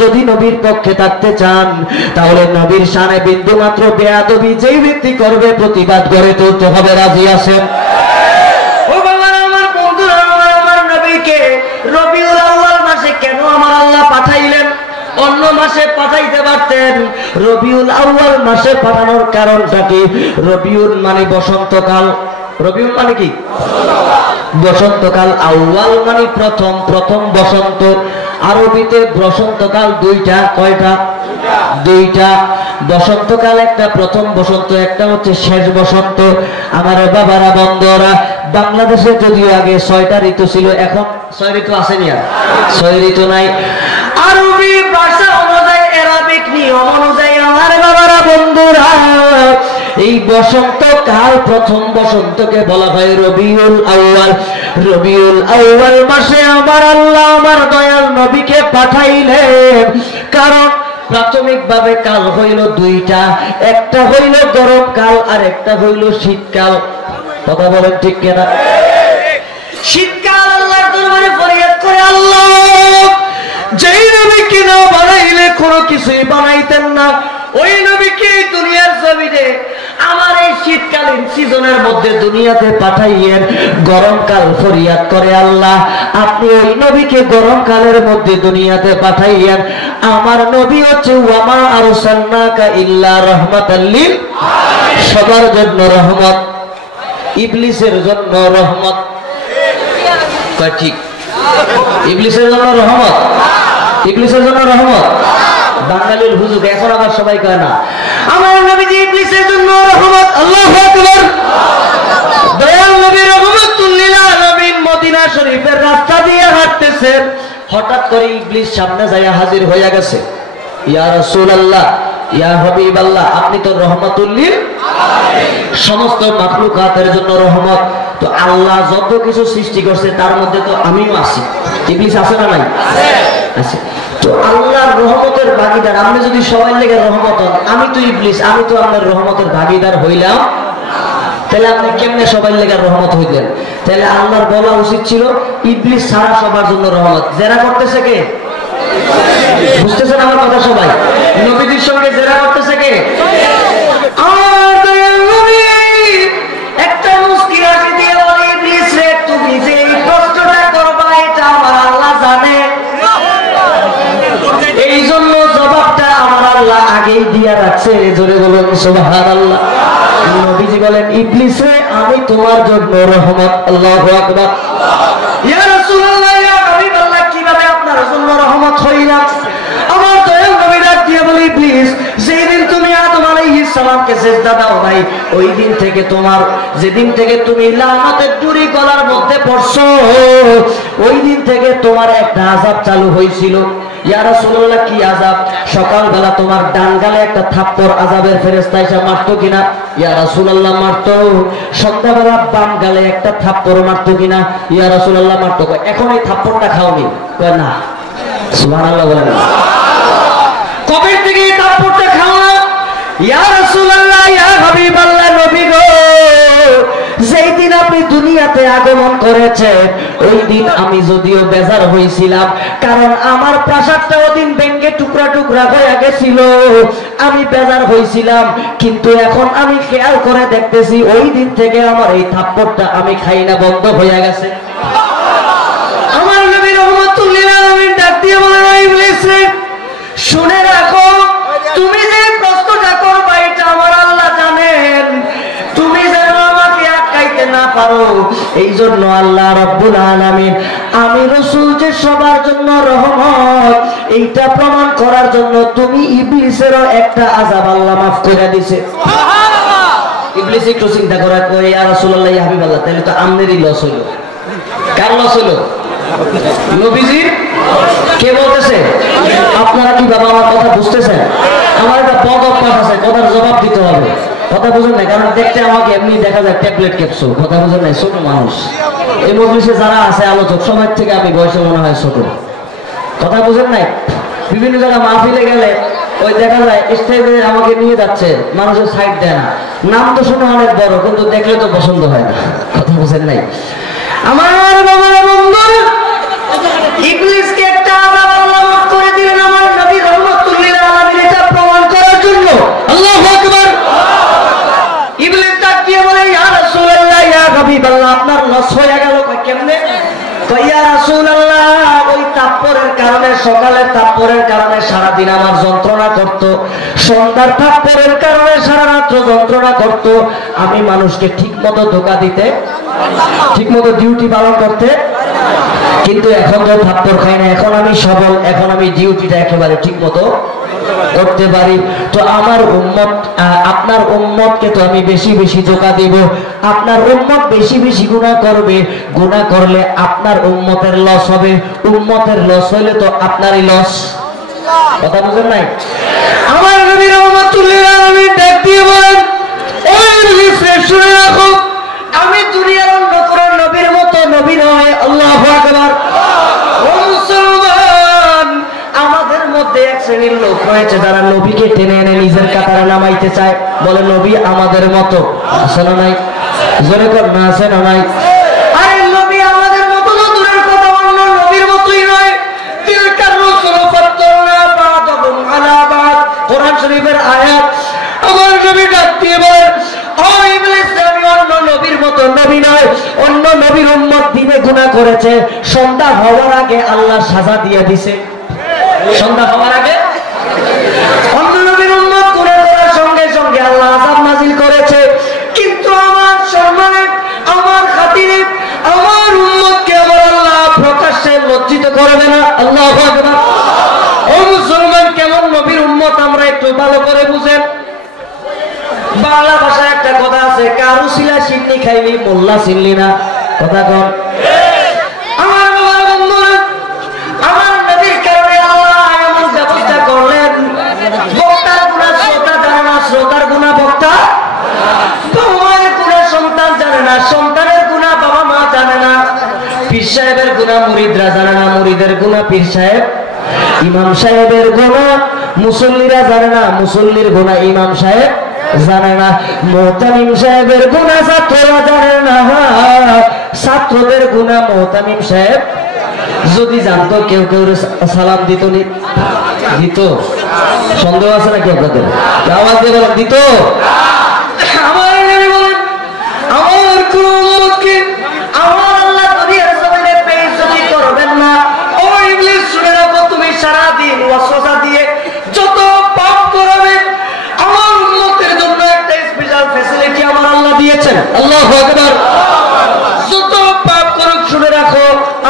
যদি নবীর পক্ষে থাকতে চান, তাহলে নবীর শানে বিন্দু মাত্র বেয়াদবি যেই ব্যক্তি করবে প্রতিবাদ করে তুলতে হবে। রাজি আছেন? ও বাবা, আমার বন্ধুরা, আমার নবীকে রবিউল আউয়াল মাসে কেন আমার আল্লাহ পাঠাইলেন? অন্য মাসে পাঠাইতে পারতেন, রবিউল আউয়াল মাসে পাঠানোর কারণটা কি? রবিউল মানে বসন্তকাল। রবিউল মানে কি? বসন্তকাল। আউয়াল মানে প্রথম, প্রথম বসন্ত। আরবিতে বসন্তকাল দুইটা। কয়টা? দুইটা। বসন্তকাল একটা প্রথম বসন্ত, একটা হচ্ছে শেষ বসন্ত। আমার বাবারা বন্ধুরা, বাংলাদেশে যদিও আগে 6টা ঋতু ছিল, এখন 6 ঋতু আসেনি, আর 6 ঋতু নাই। আরবি ভাষা অনুযায়ী, আরবিক নিয়ম অনুযায়ী আমার বাবারা বন্ধুরা, এই বসন্তকাল প্রথম বসন্তকে বলা হয় রবিউল আউয়াল। রবিউল আউয়াল মাসে আমার আল্লাহ আমার দয়াল নবীকে পাঠাইলেন, কারণ প্রাথমিকভাবে কাল হইল দুইটা, একটা হইল গরমকাল আর একটা হইল শীতকাল। কথা বলেন ঠিক কিনা? শীতকাল আল্লাহর দরবারে ফরিয়াদ করে, আল্লাহ যেই নবীকে না বানাইলে কোনো কিছুই বানাইতেন না, ওই নবীকে দুনিয়ার জমিনে আমার এই শীতকালীন সিজনের মধ্যে দুনিয়াতে পাঠাইয়েন। গরমকাল ফরিয়াদ করে, আল্লাহ আপনি ওই নবীকে গরমকালের মধ্যে দুনিয়াতে পাঠাইয়েন। আমার নবী হচ্ছে ওয়ামা আরসালনাকা ইল্লা রাহমাতাল লিল আলামিন, সবার জন্য রহমত, ইবলিসের জন্য রহমত। ঠিক, ইবলিসের জন্য রহমত, ইবলিসের জন্য রহমত। বাঙালির হুজুর এখন আবার সবাই কয় না আমার নবীজি ইবলিসের জন্য রহমত। আল্লাহু আকবার। দয়াল নবী রহমাতুল লিল আলামিন মদিনা শরীফের রাস্তা দিয়ে হাঁটতেছেন, হঠাৎ করে ইবলিস সামনে যায় হাজির হয়ে গেছে। ইয়া রাসূলুল্লাহ, ইয়া হাবিবাল্লাহ, আপনি তো রহমাতুল লিল আলামিন, সমস্ত মাখলুকাতের জন্য রহমত। তো আল্লাহ যত কিছু সৃষ্টি করছে তার মধ্যে তো আমিও আছি। ইবলিস আছে না নাই? আছে। তো আল্লাহর রহমতের ভাগীদার আপনি যদি সবাই লেগে রহমত হন, আমি তো ইবলিস, আমি তো আপনার রহমতের ভাগীদার হইলাম, তাহলে আপনি কেমনে সবাই লেগে রহমত হইলেন? তাহলে আল্লাহর বলা উচিত ছিল ইবলিস ছাড়া সবার জন্য রহমত। জেরা করতেছে কে? বুঝতেছেন আমার কথা সবাই? নবীদের সঙ্গে জেরা করতেছে কে? একটা মুস্কি হাসি দিয়ে বলে, ইবলিস রে, তুমি যে এই প্রশ্নটা করবা এটা আমার আল্লাহ জানে, এই জন্য জবাবটা আমার আল্লাহ আগেই দিয়া রাখছে। জোরে বলুন সুবহানাল্লাহ। নবীজি বলেন, ইবলিস রে, আমি তোমার জন্য রহমত। আল্লাহু আকবার। ইয়া রাসূলুল্লাহ, ইয়া হাবিবাল্লাহ, কিভাবে আপনার জন্য রহমত হইলাম? আমার দয়াল নবী ডাক দিয়ে বলে, ইবলিস, যেদিন তুমি আদম আলাইহিস সালামকে সিজদা দাও নাই, ওই দিন থেকে তোমার, যেদিন থেকে তুমি লানাতের জুরি গলার মধ্যে পড়ছো, ওই দিন থেকে তোমার একটা আযাব চালু হয়েছিল। ইয়া রাসূলুল্লাহ কি আযাব? সকালবেলা তোমার ডান গালে একটা থাপ্পড় আযাবের ফেরেশতা এসে মারতো কিনা? ইয়া রাসূলুল্লাহ মারতো। সন্ধ্যাবেলা বাম গালে একটা থাপ্পড় মারতো কিনা? ইয়া রাসূলুল্লাহ মারতো। এখন এই থাপ্পড়টা খাওনি? কয় না। সুবহানাল্লাহ বলেন। কবে থেকে এই থাপ্পড়টা খাও না? ইয়া রাসূলুল্লাহ ইয়া হাবিবাল্লাহ নবী গো, যেই দিন আপনি দুনিয়াতে আগমন করেছেন ওই দিন আমি যদিও বেজার হয়েছিলাম, কারণ আমার প্রাসাদটা ওদিন ভেঙে টুকরা টুকরা হয়ে গেছিল, আমি বেজার হয়েছিলাম। কিন্তু এখন আমি খেয়াল করে দেখতেছি ওই দিন থেকে আমার এই থাপ্পড়টা আমি খাই না, বন্ধ হয়ে গেছে। আমার নবী রাহমাতুল লিল আলামিন ডাক দিয়ে বলেন, ইবলিস রে শুনে রাখো, তুমি যে প্রশ্নটা করবা এটা আমার আল্লাহ জানেন। তুমি যেন আমাকে আটকাইতে না পারো, এই জন্য আল্লাহ রাব্বুল আলামিন আমি রাসূল যে সবার জন্য রহমত এইটা প্রমাণ করার জন্য তুমি ইবলিসেরও একটা আযাব আল্লাহ মাফ করে দিয়েছে। সুবহানাল্লাহ। ইবলিস একটু চিন্তা করা কই, ইয়া রাসূলুল্লাহ ইয়া হাবিবাল্লাহ, তাহলে তো আমনেরই লস হলো। কার লস হলো? নবীজির। কে বলতেছে? আপনারা কি বাবা আমার কথা বুঝতেছেন? আমার একটা বদ অভ্যাস আছে, কথার জবাব দিতে হবে। কথা বুঝেন না, কারণ দেখতে আমাকে এমনি দেখা যায় ট্যাবলেট ক্যাপসুল। কথা বুঝেন না, ছোট মানুষ। এই মজলিসে যারা আছে আলোচক সবার থেকে আমি বয়সে মনে হয় ছোট। কথা বুঝেন নাই? বিভিন্ন জায়গায় মাহফিলে গেলে ওই দেখা যায় স্টেজে আমাকে নিয়ে যাচ্ছে, মানুষের সাইড দেয় না। নাম তো শুনে অনেক বড়, কিন্তু দেখলে তো পছন্দ হয় না। কথা বুঝেন নাই? আমার বাবার বন্ধু ইবলিসকে একটা আযাব আল্লাহ মাফ করে দিলেন আমার নবী রাহমাতুল লিল আলামিন এটা প্রমাণ করার জন্য। আল্লাহু আকবার। ইবলিস ডাক দিয়ে বলে, ইয়া রাসূলুল্লাহ ইয়া হাবিবাল্লাহ, আপনার লস হয়ে গেল। কেমনে? কয়, ইয়া রাসূলুল্লাহ ওই থাপ্পড়ের কারণে, সকালের থাপ্পড়ের কারণে সারা দিন আমার যন্ত্রণা করত, সন্ধ্যার থাপ্পড়ের কারণে সারা রাত যন্ত্রণা করত। আমি মানুষকে ঠিকমতো ধোঁকা দিতে, ঠিকমতো ডিউটি পালন করতে, কিন্তু এখন তো থাপ্পড় খাই না, এখন আমি সবল, এখন আমি ডিউটিটা একেবারে ঠিকমতো করতে পারি। তো আমার উম্মত, আপনার উম্মতকে তো আমি বেশি বেশি ধোঁকা দেব, আপনার উম্মত বেশি বেশি গুনাহ করবে, গুনাহ করলে আপনার উম্মতের লস হবে, উম্মতের লস হইলে তো আপনারই লস। কথা বুঝেন নাই? আমার নবী রাহমাতুল লিল আলামিন ডাক দিয়ে বলেন, ওই ইবলিস শুনে রাখো, আমি দুনিয়ার অন্য কোন নবীর মতো নবী নয়। আল্লাহু আকবার। ও মুসলমান, আমাদের মধ্যে এক শ্রেণীর লোক রয়েছে যারা নবীকে টেনে এনে নিজের কাতারে নামাইতে চায়, বলে নবী আমাদের মতো। আছে না নাই? জোরে কর না, আছে না নাই? আরে নবী আমাদের মতো না, দূরের কথা, অন্য নবীর মতোই নয়। তিলকা রুসুল ফাত্তালনা বা'দাহুম আলা বা'দ, কোরআন শরীফের আয়াত। আমার নবী ডাক দিয়ে বলেন, ও ইবলিস, আমি অন্য নবীর মতো নবী নয়। অন্য নবীর উম্মত দিনে গুনাহ করেছে, সন্ধ্যা হওয়ার আগে আল্লাহ সাজা দিয়ে দিছে। সন্ধ্যা হওয়ার আগে অন্য নবীর উম্মত গুনাহ করার সঙ্গে সঙ্গে আল্লাহ আযাব নাযিল করেছে। কিন্তু আমার সম্মানে, আমার খাতিরে, আমার উম্মতকে আমার আল্লাহ প্রকাশ্যে লজ্জিত করবে না। আল্লাহু আকবার। ও মুসলমান, কেমন নবীর উম্মত আমরা একটু ভালো করে বুঝেন। বাংলা ভাষায় একটা কথা আছে, কারু শিলা সিন্নি খাইলি মোল্লা চিনলি না। কথা কন। আমার বাবার বন্ধুরা, আমার নবীর কারণে আল্লাহ এমন ব্যবস্থা করলেন, বক্তার গুনাহ শ্রোতা জানে না, শ্রোতার গুনাহ বক্তা, বাবা মায়ের গুনাহ সন্তান জানে না, সন্তানের গুনাহ বাবা মা জানে না, পীর সাহেবের গুনাহ মুরিদরা জানে না, মুরিদের গুনাহ পীর সাহেব, ইমাম সাহেবের গুনাহ মুসল্লিরা জানে না, মুসল্লির গুনাহ ইমাম সাহেব জানে না, মুহতামিম সাহেবের গুনাহ ছাত্ররা জানে না, ছাত্রদের গুনাহ মুহতামিম সাহেব যদি জানতো কেউ কেউ সালাম দিত নি? দিত? সন্দেহ আছে নাকি আপনাদের? আওয়াজ দিয়ে বলেন, দিত? আমার নবী বলেন, আমার কোন উম্মতকে আমার আল্লাহ দুনিয়ার জমিনে বেইজ্জতি করবেন না। ও ইবলিস শুনে রাখো, তুমি সারা দিন ওয়াসওয়াসা দিয়ে যত পাপ করবে, আমার উম্মতের জন্য একটা স্পেশাল ফ্যাসিলিটি আমার আল্লাহ দিয়েছেন। আল্লাহু আকবার। যত পাপ করুক শুনে রাখো,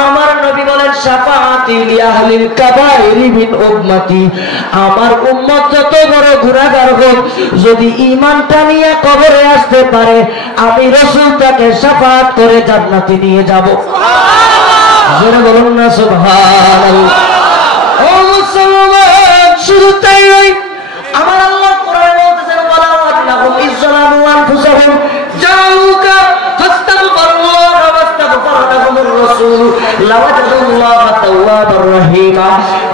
আমার নবী বলেন, শাফাআতি লি আহলিল কাবাইরি মিন উম্মতি, আমার উম্মত যত বড় গুনাহগার হোক, যদি ঈমানটা নিয়ে কবরে আসতে পারে, আমি রাসূল তাকে শাফাআত করে জান্নাতে নিয়ে যাব। সুবহানাল্লাহ। জোরে বলুন না সুবহানাল্লাহ। ও শুধু তাই নয়, আমার আল্লাহ কোরআনে বলতেছেন ওয়ালা আন্নাহুম ইযলামু আনফুসাহুম জাউকা ফাস্তাগফিরুল্লাহ ওয়াস্তাগফারা লাহুমুর রাসূল লাওয়াজাদুল্লাহা তাওয়াবার রহিমা।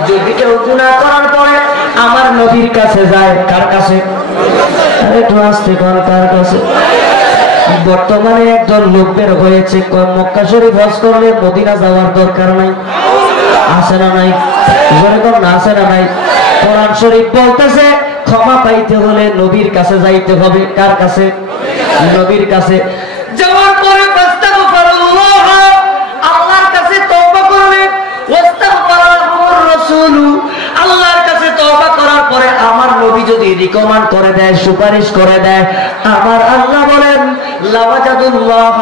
যদি কেউ গুনাহ করার পরে আমার নবীর কাছে যায়, কার কাছে? একটু আস্তে কর, কার কাছে? বর্তমানে একজন লোক বের হয়েছে মক্কা শরীফ হজ করলে মদিনা যাওয়ার দরকার নাই, আছে না নাই? যেরকম না আছে না নাই? কোরআন শরীফ বলতেছে ক্ষমা পাইতে হলে নবীর কাছে যাইতে হবে। কার কাছে? নবীর কাছে। যাওয়ার পরে ফাস্তাগফিরুল্লাহ, আল্লাহর কাছে তওবা করবে, ওয়াস্তাগফারা লাহুমুর রাসূল, আল্লাহর কাছে তওবা করার পরে আমার নবী যদি রিকমেন্ড করে দেয়, সুপারিশ করে দেয়, আমার আল্লাহ বলেন লাওয়াজাদুল্লাহ,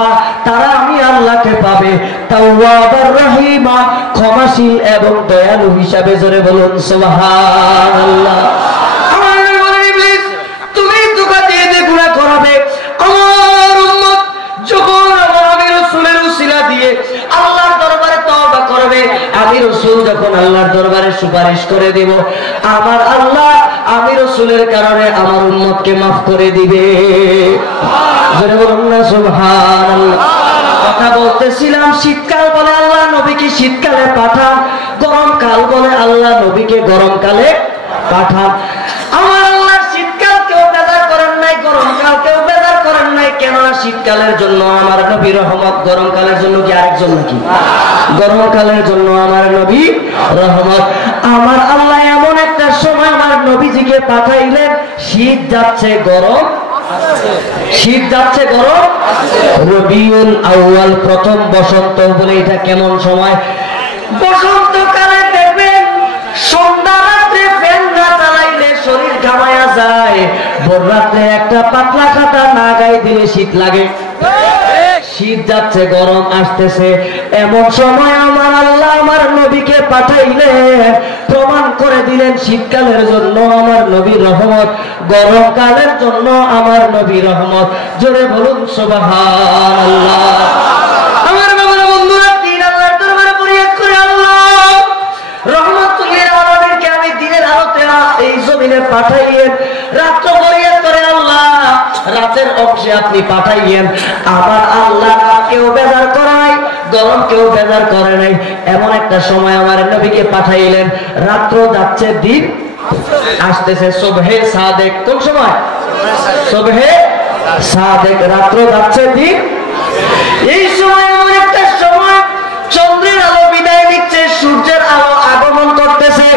তারা আমি আল্লাহকে পাবে তাওয়াবার রহিমা, ক্ষমাশীল এবং দয়ালু হিসাবে। জোরে বলুন সুবহানাল্লাহ। আমার নবী বলেন ইবলিস তুমি ধোঁকা দিয়ে গুনাহ করাবে, আমার উম্মত যখন আমার নবী রাসূলের উসিলা দিয়ে আল্লাহর দরবারে তওবা করবে, আমি রাসূল যখন আল্লাহর দরবারে সুপারিশ করে দেব, আমার আল্লাহ আমি রাসূলের কারণে আমার উম্মতকে maaf করে দিবে। জোরে বলুন না সুবহানাল্লাহ। কথা বলতেছিলাম, শীতকাল বলে আল্লাহ নবীকে শীতকালে পাঠান, গরমকাল বলে আল্লাহ নবীকে গরমকালে পাঠান। আমার আল্লাহ শীতকাল কেউ বেজার করেন নাই, গরমকাল কেউ বেজার করেন নাই। কেননা শীতকালের জন্য আমার নবী রহমত, গরমকালের জন্য কি আরেকজন নাকি? গরমকালের জন্য আমার নবী রহমত। আমার আল্লাহ এমন একটা সময় আমার নবীজিকে পাঠাইলেন, শীত যাচ্ছে গরম, শীত যাচ্ছে গরম, রবিউল আউয়াল প্রথম বসন্ত বলে। এটা কেমন সময়? বসন্তকালে দেখবেন সন্ধ্যা রাত্রে ফ্যান না চালাইলে শরীর ঘামায়া যায়, ভোর রাত্রে একটা পাতলা খাতা না গায়ে দিলে শীত লাগে। শীত যাচ্ছে গরম আসতেছে, এমন সময় আমার আল্লাহ আমার নবীকে পাঠাইলেন, প্রমাণ করে দিলেন শীতকালের জন্য আমার নবীর রহমত, গরমকালের জন্য আমার নবীর রহমত। জোরে বলুন সুবহানাল্লাহ। আমার বাবার বন্ধুরা, দিন আল্লাহর দরবারে ফরিয়াদ করে আল্লাহ রহমতুল লিল আলামিনকে আমি দিনের আলোতে এই জমিনে পাঠাইলেন, রাত্র ফরিয়াদ করে আল্লাহ রাতের অংশে আপনি পাঠাইলেন। আমার আল্লাহ কেউ বেজার করে নাই, গরম কেউ বেজার করে নাই। এমন একটা সময় আমার নবীকে পাঠাইলেন, রাত্র যাচ্ছে দিন আসতেছে, সুবহে সাদেক। কোন সময়? সুবহে সাদেক, রাত্র যাচ্ছে দিন। এই সময় এমন একটা সময় চন্দ্রের আলো বিদায় নিচ্ছে, সূর্যের আলো আগমন করতেছে।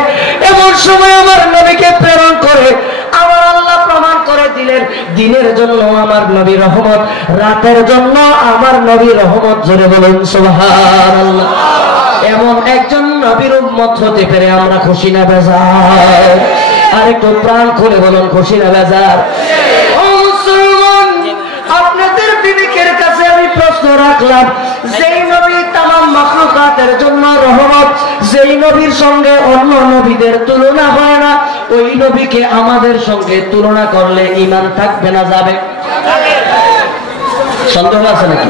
এমন সময় আমার নবীকে প্রেরণ করে আমার আল্লাহ প্রমাণ করে দিলেন দিনের জন্য আমার নবী রহমত, রাতের জন্য আমার নবী রহমত। জোরে বলুন সুবহানাল্লাহ। এমন একজন নবীর উম্মত হতে পেরে আমরা খুশি না বেজার? আরেকটু প্রাণ খুলে বলুন খুশি না বেজার? ও মুসলমান, আপনাদের বিবেকের কাছে আমি প্রশ্ন রাখলাম, যেই নবী তামাম মাখলুকাতের জন্য রহমত, যেই নবীর সঙ্গে অন্য নবীদের তুলনা হয় না, ওই নবীকে আমাদের সঙ্গে তুলনা করলে ঈমান থাকবে না যাবে? সন্দেহ আছে নাকি?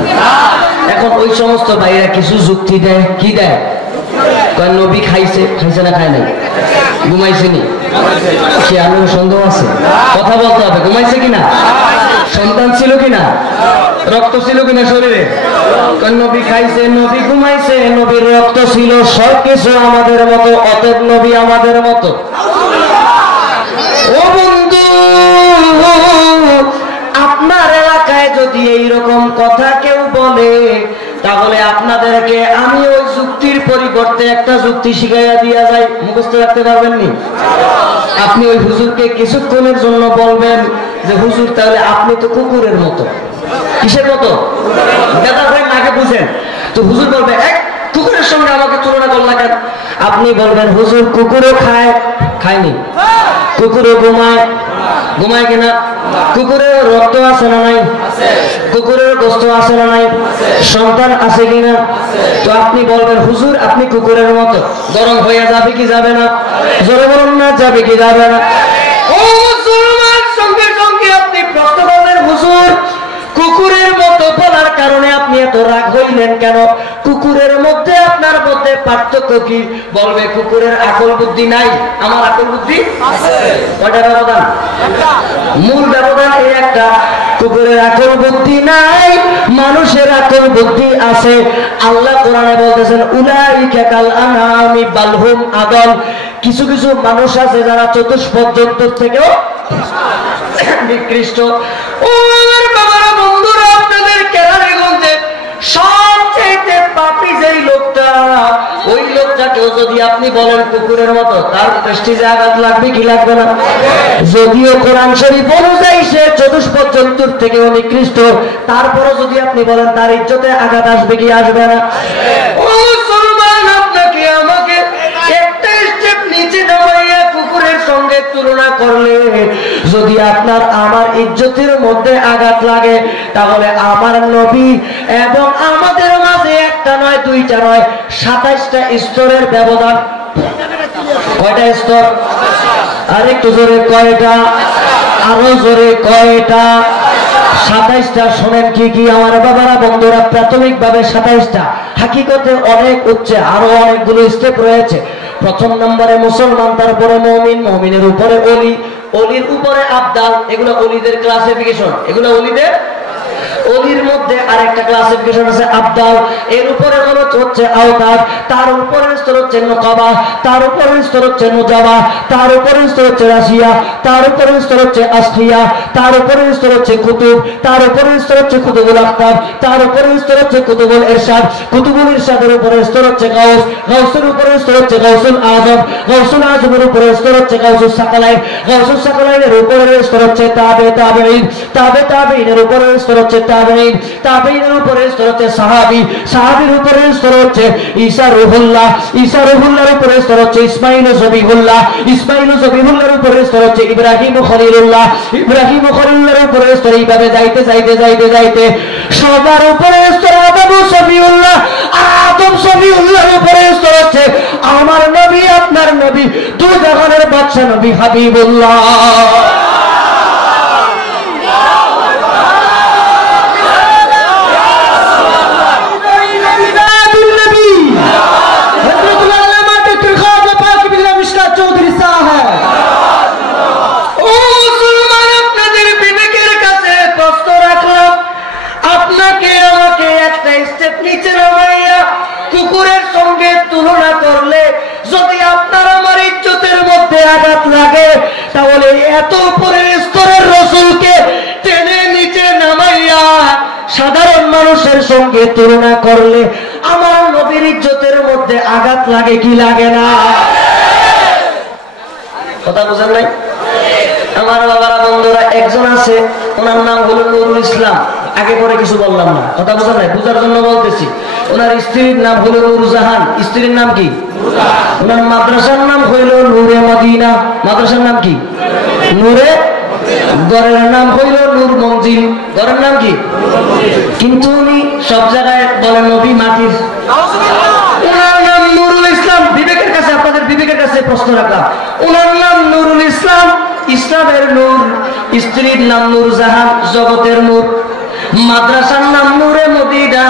এখন ওই সমস্ত ভাইরা কিছু যুক্তি দেয়, কি দেয়? নবী খাইছে, খাইছে না খায় নাই? ঘুমাইছে নি? সে আমিও সন্দেহ আছে, কথা বলতে হবে। ঘুমাইছে কিনা? সন্তান ছিল কিনা? রক্ত ছিল কিনা শরীরে? নবী খাইছে, নবী ঘুমাইছে, নবীর রক্ত ছিল, সবকিছু আমাদের মতো, অতএব নবী আমাদের মতো। ও বন্ধু, আপনার এলাকায় যদি এইরকম কথা কেউ বলে, তাহলে আপনাদেরকে আমি ওই যুক্তির পরিবর্তে একটা যুক্তি শিখাইয়া দিয়া যাই, মুখস্থ রাখতে পারবেন নি? আপনি ওই হুজুরকে কিছুক্ষণের জন্য বলবেন যে হুজুর তাহলে আপনি তো কুকুরের মতো। কিসের মতো? দাদা ভাই আগে বুঝেন তো। হুজুর বলবে এক কুকুরের সঙ্গে আমাকে তুলনা করলা কেন? আপনি বলবেন হুজুর কুকুরও খায়, খায়নি? কুকুরও ঘুমায়, ঘুমায় কিনা? কুকুরের রক্ত আছে না নাই? কুকুরের গোস্ত আছে না নাই? সন্তান আছে কিনা? তো আপনি বলবেন হুজুর আপনি কুকুরের মতো, গরম হয়ে যাবে কি যাবে না? জোরে বলুন না, যাবে কি যাবে না? ও মুসলমান, সঙ্গে সঙ্গে আপনি প্রশ্ন করবেন হুজুর কুকুরের মতো বলার কারণে আপনি এত রাগ হইলেন কেন? কুকুরের মধ্যে আপনার মধ্যে পার্থক্য কি? বলবে কুকুরের আকল বুদ্ধি নাই, আমার আকল বুদ্ধি আছে। কয়টা ব্যবধান? মূল ব্যবধান এই একটা, কুকুরের আকল বুদ্ধি নাই, মানুষের আকল বুদ্ধি আছে। আল্লাহ কোরআনে বলতেছেন উলাইকা কাল আনআমি বাল হুম আদল। কিছু কিছু মানুষ আছে যারা চতুষ্পদ জন্তুর থেকেও নিকৃষ্ট। ও আমার বাবারা, বন্ধুরা, আপনাদের কেরানীগঞ্জে সবচেয়ে পাপী যেই লোকটা, ওই লোকটাকেও যদি আপনি বলেন কুকুরের মতো, তার প্রেস্টিজে আঘাত লাগবে কি লাগবে না? যদিও কোরআন শরীফ অনুযায়ী সে চতুষ্পদ জন্তুর থেকেও নিকৃষ্ট, তারপরও যদি আপনি বলেন তার ইজ্জতে আঘাত আসবে কি আসবে না? ও মুসলমান, আপনাকে আমাকে একটা স্টেপ নিচে নামাইয়া কুকুরের সঙ্গে তুলনা করলে যদি আপনার আমার ইজ্জতের মধ্যে আঘাত লাগে, তাহলে আমার নবী এবং আমাদের মাঝে একটা নয়, দুইটা নয়, 27টা স্তরের ব্যবধান। কয়টা স্তর? আর একটু জোরে কয়টা? আরো জোরে কয়টা? 27টা। শোনেন কি কি আমার বাবারা, বন্ধুরা, প্রাথমিক ভাবে 27টা, হাকিকতে অনেক উচ্চে আরো অনেকগুলো স্টেপ রয়েছে। প্রথম নম্বরে মুসলমান, তারপরে মুমিন, মুমিনের উপরে ওলি, ওলির উপরে আবদাল। এগুলো ওলিদের ক্লাসিফিকেশন, এগুলো ওলিদের। ওলির মধ্যে আরেকটা ক্লাসিফিকেশন আছে আবদাল, এর উপরে হচ্ছে আওতাদ, তার উপরের স্তর হচ্ছে নকাবা, তার উপরের স্তর হচ্ছে নুজাবা, তার উপরের স্তর হচ্ছে রাশিয়া, তার উপরের স্তর হচ্ছে আসফিয়া, তার উপরের স্তর হচ্ছে কুতুব, তার উপরের স্তর হচ্ছে কুতুবুল আফতাব, তার উপরের স্তর হচ্ছে কুতুবুল ইরশাদ, কুতুবুল ইরশাদের উপরের স্তর হচ্ছে গাউস, গাউসের উপরের স্তর হচ্ছে গাউসুল আজম, গাউসুল আজমের উপরের স্তর হচ্ছে গাউসুস সাকালাইন, গাউসুস সাকালাইনের উপরের স্তর হচ্ছে তাবে তাবেঈন, তাবে তাবেঈনের উপরের স্তর হচ্ছে তাবেঈন, তাবেঈনের উপরের স্তর হচ্ছে সাহাবী, সাহাবীর উপরের স্তর হচ্ছে ঈসা রূহুল্লাহ, ঈসা রূহুল্লাহর উপরের স্তর হচ্ছে ইসমাঈল জবিহুল্লাহ, ইসমাঈল জবিহুল্লাহর উপরের স্তর হচ্ছে ইব্রাহিম খলিলুল্লাহ, ইব্রাহিম খলিলুল্লাহর উপরের স্তর। এইভাবে যাইতে যাইতে যাইতে যাইতে সবার উপরের স্তর আদম সফিউল্লাহ, আদম সফিউল্লাহর উপরের স্তর হচ্ছে আমার নবী, আপনার নবী, দুই জাহানের বাদশা নবী হাবিবুল্লাহ। কুকুরের সঙ্গে তুলনা করলে যদি আপনার আমার ইজ্জতের মধ্যে আঘাত লাগে, তাহলে এত উপরের স্তরের রাসূলকে টেনে নিচে নামাইয়া সাধারণ মানুষের সঙ্গে তুলনা করলে আমার নবীর ইজ্জতের মধ্যে আঘাত লাগে কি লাগে না? কথা বুঝেন নাই? আমার বাবারা, বন্ধুরা, একজন আছে, ওনার নাম হলো নুরুল ইসলাম। আগে পরে কিছু বললাম না, কথা বুঝেন নাই? বুঝার জন্য বলতেছি। ওনার স্ত্রীর নাম হলো নূরজাহান। স্ত্রীর নাম কি? ওনার মাদ্রাসার নাম হইল নূরে মদিনা। মাদ্রাসার নাম কি? নূরে। ঘরের নাম হইল নূর মঞ্জিল। ঘরের নাম কি? কিন্তু উনি সব জায়গায় বলেন নবী মাটির। ওনার নাম নুরুল ইসলাম। বিবেকের কাছে, আপনাদের বিবেকের কাছে প্রশ্ন রাখলাম, ওনার নাম নুরুল ইসলাম, ইসলামের নূর। স্ত্রীর নাম নূরজাহান, জগতের নূর। মাদ্রাসার নাম নূরে মদিনা,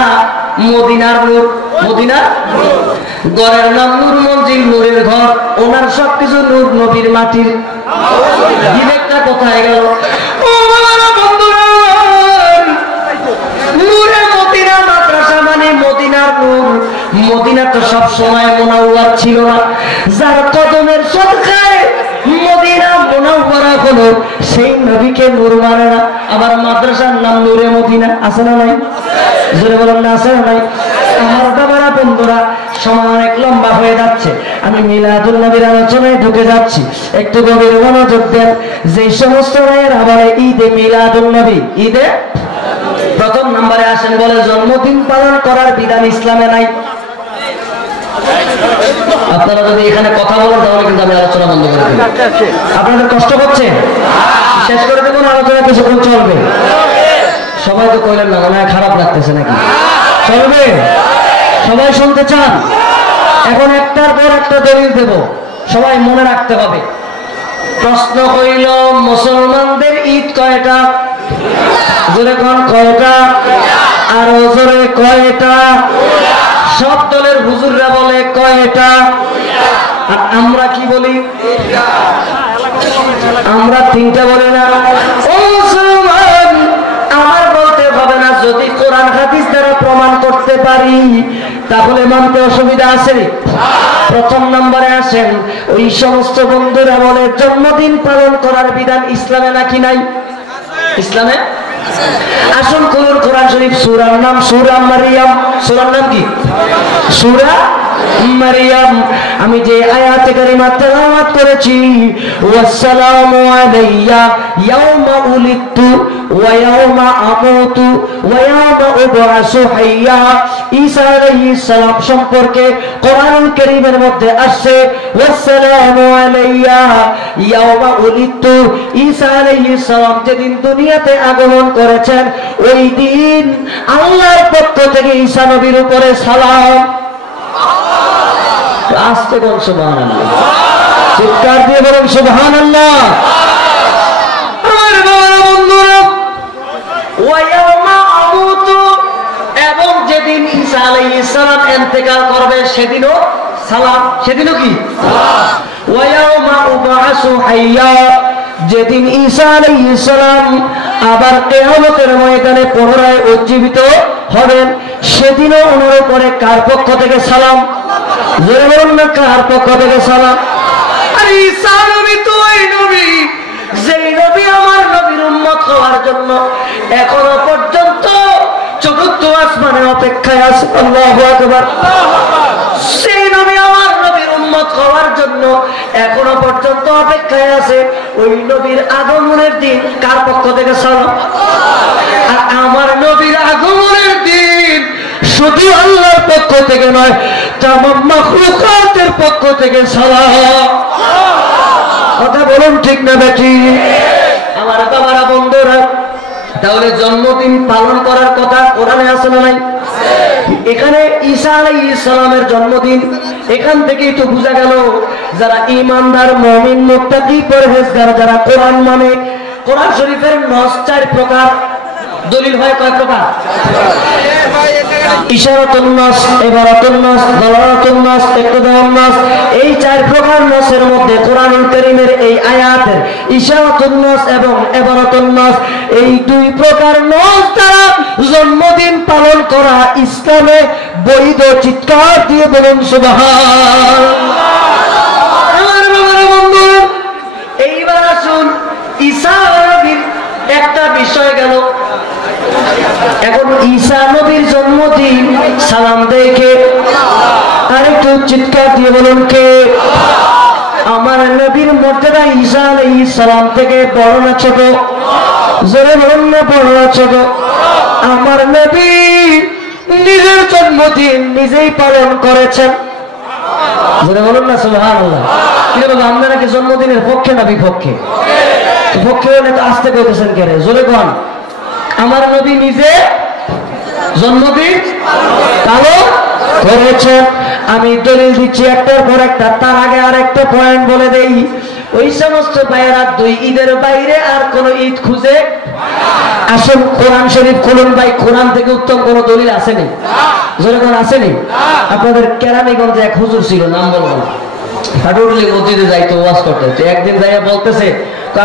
মদিনার নূর, মদিনার। ঘরের নাম নূর মঞ্জিল, নূরের ঘর। ওনার সবকিছু নূর, নবীর মাটির। বিবেকটা কোথায় গেল? ও বাবারা, বন্ধুরা, নূরে মদিনা, মাদ্রাসা মানে মদিনার নূর। মদিনা তো সব সময় মুনাওয়ার ছিল না। যার কদমের সদকায় মদিনা মুনাওয়ারা হলো, সেই নবীকে নূর মানে না। আবার মাদ্রাসার নাম নূরে মদিনা। আছে না নাই? জোরে বলেন না, আছে না নাই? আমার বাবারা, বন্ধুরা, সময় অনেক লম্বা হয়ে যাচ্ছে। আমি মিলাদুল নবীর আলোচনায় ঢুকে যাচ্ছি, একটু গভীর মনোযোগ দেন। যে সমস্ত রায়ের আবার ঈদে মিলাদুল নবী, ঈদে প্রথম নম্বরে আসেন, বলে জন্মদিন পালন করার বিধান ইসলামে নাই। আপনারা যদি এখানে কথা বলেন তাহলে কিন্তু আমি আলোচনা বন্ধ করে দেব। আপনাদের কষ্ট হচ্ছে? শেষ করে দেবো না, আলোচনা কিছুক্ষণ চলবে? সবাই তো কইলেন না, মনে হয় খারাপ লাগতেছে নাকি? চলবে? সবাই শুনতে চান? এখন একটার পর একটা দলিল দেব, সবাই মনে রাখতে হবে। প্রশ্ন হইল, মুসলমানদের ঈদ কয়টা? জোরে কোন কয়টা? আরো জোরে কয়টা? সব দলের হুজুররা বলে কয়টা, আর আমরা কি বলি? আমরা তিনটা বলি না। ও মুসলমান, আমার বলতে হবে না, যদি কোরআন হাদিস দ্বারা প্রমাণ করতে পারি তাহলে মানতে অসুবিধা আছে? প্রথম নম্বরে আসেন, ওই সমস্ত বন্ধুরা বলে জন্মদিন পালন করার বিধান ইসলামে নাকি নাই? ইসলামে আসুন খুলুন কোরআন শরীফ, সূরার নাম সূরা মারিয়াম। সূরার নাম কি? সূরা মারিয়াম। আমি যে আয়াতে কারিমা তেলাওয়াত করেছি, ওয়াসসালামু আলাইয়া ইয়াউমা উলিদতু ওয়া ইয়াউমা আমুতু ওয়া ইয়াউমা উবআসু হাইয়া, ঈসা আলাইহিস সালাম সম্পর্কে কোরআনুল কারীমের মধ্যে আসছে ওয়াসসালামু আলাইয়া ইয়াউমা উলিদতু, ঈসা আলাইহিস সালাম যেদিন দুনিয়াতে আগমন করেছেন ওই দিন আল্লাহর পক্ষ থেকে ঈসা নবীর উপরে সালাম। আস্তে বলুন সুবহানাল্লাহ, চিৎকার দিয়ে বলুন সুবহানাল্লাহ। আমার বাবা বন্ধুরা, ওয়া ইয়াউমা আমুতু, এবং যেদিন ঈসা আলাইহিস সালাম ইন্তেকাল করবে সেদিনও সালাম। সেদিনও কি? সালাম। ওয়া ইয়াউমা উবআসু হাইয়া, যেদিন ঈসা আলাইহিস সালাম আবার কিয়ামতের ময়দানে পুনরায় উজ্জীবিত হবেন সেদিনও ওনার উপরে কার পক্ষ থেকে সালাম? জোরে বলুন না, কার পক্ষ থেকে সালাম? আর ঈসা নবী তো ওই নবী, যেই নবী আমার নবীর উম্মত হওয়ার জন্য এখনো পর্যন্ত চতুর্থ আসমানের অপেক্ষায় আছে। আল্লাহু আকবার। সেই নবী আমার নবীর উম্মত হওয়ার জন্য এখনো পর্যন্ত অপেক্ষায় আছে। ওই নবীর আগমনের দিন কার পক্ষ থেকে সালাম? আর আমার নবীর আগমনের দিন শুধু আল্লাহর পক্ষ থেকে নয়, তামাম মাখলুকাতের পক্ষ থেকে সালাম। কথা বলুন ঠিক না বেঠি? আমার বাবারা বন্ধুরা, তাহলে জন্মদিন পালন করার কথা কোরআনে আছে না নাই? এখানে ঈসা আলাইহিস সালামের জন্মদিন, এখান থেকেই তো বোঝা গেল যারা ঈমানদার মুমিন মুত্তাকি পরহেজগার, যারা কোরআন মানে, কোরআন শরীফের নস 4 প্রকার, দলিল হয় কয় প্রকার? ইশারাতুন নাস, ইবারাতুন নাস, দালালাতুন নাস, ইকতিদাউন নাস। এই 4 প্রকার নাসের মধ্যে কোরআনুল কারীমের এই আয়াতের ইশারাতুন নাস এবং ইবারাতুন নাস, এই 2 প্রকার নাস দ্বারা জন্মদিন পালন করা ইসলামে বৈধ। চিৎকার দিয়ে বলুন সুবহানাল্লাহ। আমার বাবারা বন্ধু, এইবার আসুন ঈসা নবীর একটা বিষয় গেল। এখন ঈসা নবীর জন্মদিন সালাম দেখে আরেকটু চিৎকার দিয়ে বলুন কে? আমার নবীর মর্যাদা ঈসা আলাইহিস সালাম থেকে বড় না ছোট? জোরে বলুন না, বড় না ছোট? আমার নবী নিজের জন্মদিন নিজেই পালন করেছেন। জোরে বলুন না সুবহানাল্লাহ। কিন্তু আপনারা কি জন্মদিনের পক্ষে না বিপক্ষে? পক্ষে হলে তো আসতে কইতেছেন কে রে? জোরে কোন? আমার নবী নিজে জন্মদিন পালন করেছেন। আমি দলিল দিচ্ছি একটার পর একটা, তার আগে আর একটা পয়েন্ট বলে দেই। ওই সমস্ত ভাইয়েরা 2 ঈদের বাইরে আর কোন ঈদ খুঁজে আসুন কোরআন শরীফ খুলুন ভাই, কোরআন থেকে উত্তম কোন দলিল আসেনি? জোরে কোন আসেনি? আপনাদের কেরানীগঞ্জে এক হুজুর ছিল, নাম বলবো না, হাটুরলি মসজিদে যাইতো ওয়াজ করতে। একদিন যাইয়া বলতেছে,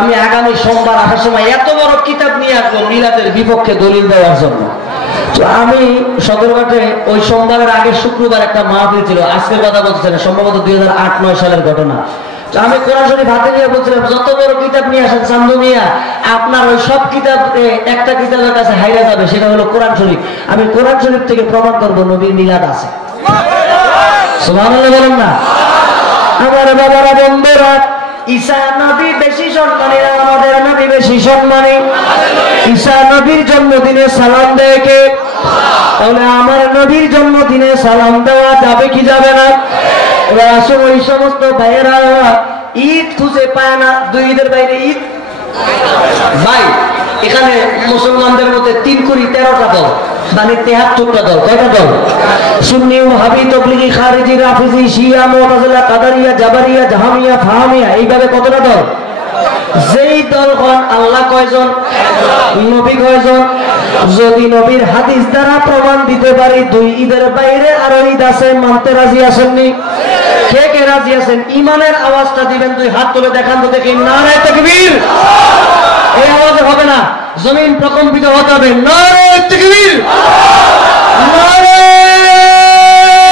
আমি আগামী সোমবার আসার সময় এত বড় কিতাব নিয়ে আসবো মিলাদের বিপক্ষে দলিল দেওয়ার জন্য। তো আমি সদরঘাটে ওই সোমবারের আগে শুক্রবার একটা মাহফিল ছিল, আজকের কথা বলছে না, সম্ভবত 2008-9 সালের ঘটনা। তো আমি কোরআন শরীফ হাতে নিয়ে বলছিলাম, যত বড় কিতাব নিয়ে আসেন চান্দু মিয়া, আপনার ওই সব কিতাব একটা কিতাবের কাছে হাইরা যাবে, সেটা হলো কোরআন শরীফ। আমি কোরআন শরীফ থেকে প্রমাণ করবো নবীর মিলাদ আছে। সুবহানাল্লাহ বলেন না? আমার বাবারা বন্ধুরা, ঈসা নবী বেশি সম্মানী না আমাদের নবী বেশি সম্মানী? ঈসা নবীর জন্মদিনে সালাম দেয় কে? তাহলে আমার নবীর জন্মদিনে সালাম দেওয়া যাবে কি যাবে না? এবার আসুন ওই সমস্ত ভাইয়েরা ঈদ খুঁজে পায় না, 2 ঈদের বাইরে ঈদ। ভাই এখানে মুসলমানদের মধ্যে 3 কোটি 13টা দল, মানে 73টা দল। কয়টা দল? সুন্নি, ওয়াহাবি, তাবলিগি, খারিজি, রাফিজি, শিয়া, মুতাজিলা, কাদারিয়া, জাবারিয়া, জাহামিয়া, ফাহামিয়া, এইভাবে কতটা দল? যেই দলগণ আল্লাহ কয়জন, নবী কয়জন, যদি নবীর হাদিস দ্বারা প্রমাণ দিতে পারি দুই ঈদের বাইরে আরো ঈদ আছে, মানতে রাজি আছেননি? কে কে রাজি আছেন? ইমানের আওয়াজটা দিবেন, দুই হাত তুলে দেখান তো দেখি। নারায়ে তাকবীর। এই আওয়াজে হবে না, জমিন প্রকম্পিত হতে হবে। নারায়ে তাকবীর, নারায়ে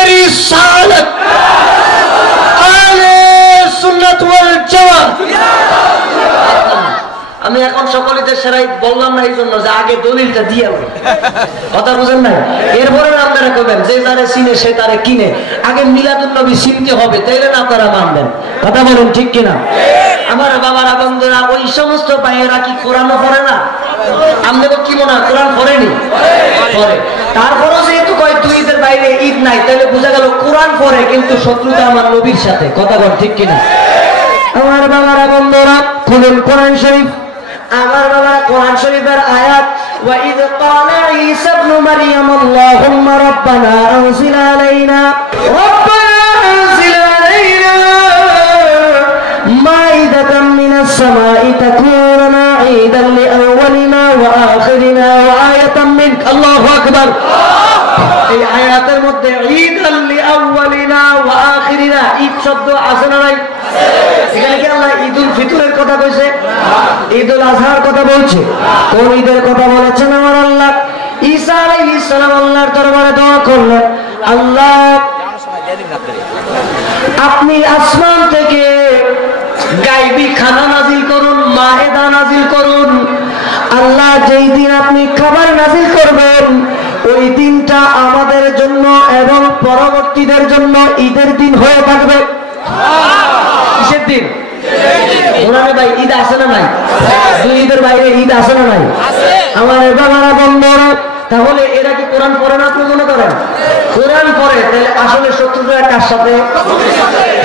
রিসালাত, আহলে সুন্নাত ওয়াল জামাত। আমি এখন সকলেদের সেরাই বললাম না এই জন্য যে আগে দলিলটা দিয়ে কথা বুঝেন নাই। এরপরে আপনারা করবেন যে তারে চিনে সে তারে কিনে। আগে মিলাদুন নবী চিনতে হবে, তাইলে না আপনারা মানবেন। কথা বলেন ঠিক কিনা? আমার বাবারা বন্ধুরা, ওই সমস্ত ভাইয়েরা কি কোরআনও পড়ে না? আমাদের কি মনে হয় কোরআন পড়েনি? পড়ে। তারপরও যেহেতু কয় দুই ঈদের বাইরে ঈদ নাই, তাহলে বোঝা গেল কোরআন পড়ে কিন্তু শত্রুতা আমার নবীর সাথে। কথা বল ঠিক কিনা? আমার বাবারা বন্ধুরা, খুলুন কোরআন শরীফ। আমার বাবারা কোরআন শরীফের আয়াত, ওয়া ইয ক্বালা ঈসা ইবনু মারইয়াম আল্লাহুম্মা রাব্বানা আনজিল আলাইনা মাইদাতাম মিনাস সামাই তাকুনা ঈদান লিআউয়ালিনা ওয়া আখিরিনা ওয়া আয়াতাম মিনক। আল্লাহু আকবার। এই আয়াতের মধ্যে ঈদান লিআউয়ালিনা ওয়া আখিরিনা ঈদ শব্দ আছে না নাই? এখানে কি আল্লাহ ঈদুল ফিতরের কথা কইছে? ঈদুল আজহার কথা বলছে? কোন ঈদের কথা বলেছেন আমার আল্লাহ? ঈসা আলাইহিস সালাম আল্লাহর দরবারে দোয়া করলেন, আল্লাহ আপনি আসমান থেকে গায়বী খানা নাজিল করুন, মায়েদা নাজিল করুন। আল্লাহ যেই দিন আপনি খাবার নাজিল করবেন ওই দিনটা আমাদের জন্য এবং পরবর্তীদের জন্য ঈদের দিন হয়ে থাকবে। কিসের দিন? কোরআনে ভাই ঈদ আছে না নাই? দুই ঈদের বাইরে ঈদ আছে না নাই? আমার বাবারা বন্ধুরা, তাহলে এরা কি কোরআন পড়ে না আপনি মনে করেন? কোরআন পড়ে, তাহলে আসলে শত্রুতা কার সাথে?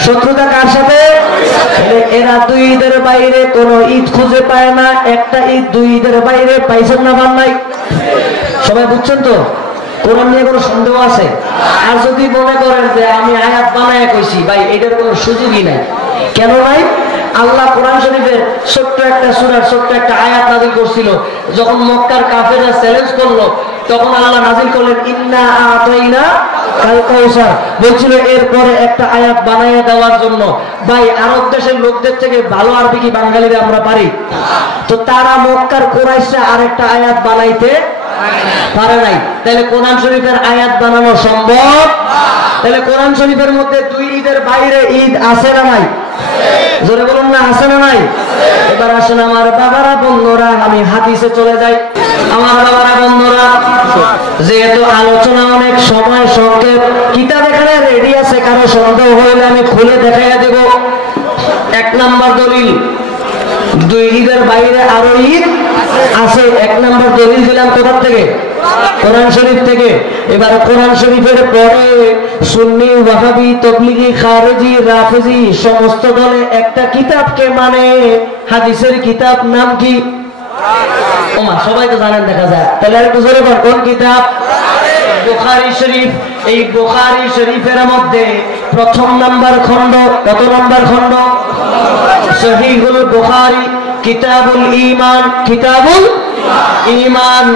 শত্রুতা কার সাথে? এরা দুই ঈদের বাইরে কোন ঈদ খুঁজে পায় না। একটা ঈদ দুই ঈদের বাইরে পাইছেন না? পান নাই? সবাই বুঝছেন তো? কোরআন নিয়ে কোনো সন্দেহ আছে? আর যদি মনে করেন যে আমি আয়াত বানায় কইছি, ভাই এটার কোনো সুযোগই নাই। কেন নাই? আল্লাহ কোরআন শরীফের ছোট্ট একটা সূরার ছোট্ট একটা আয়াত নাযিল করছিল। যখন মক্কার কাফেররা চ্যালেঞ্জ করলো, তখন আল্লাহ নাযিল করলেন ইন্না আতাইনা কাল কাউসার। বলছিল এরপরে একটা আয়াত বানাইয়ে দেওয়ার জন্য। ভাই আরব দেশের লোকদের থেকে ভালো আরবি কি বাঙালিরা আমরা পারি? তো তারা মক্কার কুরাইশরা আরেকটা আয়াত বানাইতে পারে নাই। তাহলে কোরআন শরীফের আয়াত বানানো সম্ভব? তাহলে কোরআন শরীফের মধ্যে দুই ঈদের বাইরে ঈদ আছে না নাই? জোরে বলুন না, আছে না নাই? এবার আসেন আমার বাবারা বন্ধুরা, আমি হাদিসে চলে যাই। আমার বাবারা বন্ধুরা, যেহেতু আলোচনা অনেক সময় সংক্ষেপ, কিতাব এখানে রেডি আছে, কারো সন্দেহ হইলে আমি খুলে দেখাইয়া দেব। এক নাম্বার দলিল, দুই ঈদের বাইরে আরো ঈদ আছে। এক নাম্বার দলিল দিলাম কোথা থেকে? কোরআন শরীফ থেকে। এবার কোরআন শরীফের পরে সুন্নি, ওয়াহাবি, তাবলিগি, খারেজি, রাফেজি সমস্ত দলে একটা কিতাবকে মানে, হাদিসের কিতাব নাম কি? ওমা সবাই তো জানেন দেখা যায়। তাহলে একটু জোরে বল, কোন কিতাব? বুখারী শরীফ। এই বুখারী শরীফের মধ্যে প্রথম নাম্বার খণ্ড, কত নাম্বার খণ্ড? সহিহুল বুখারী, কিতাবুল ঈমান। কিতাবুল ঈমান।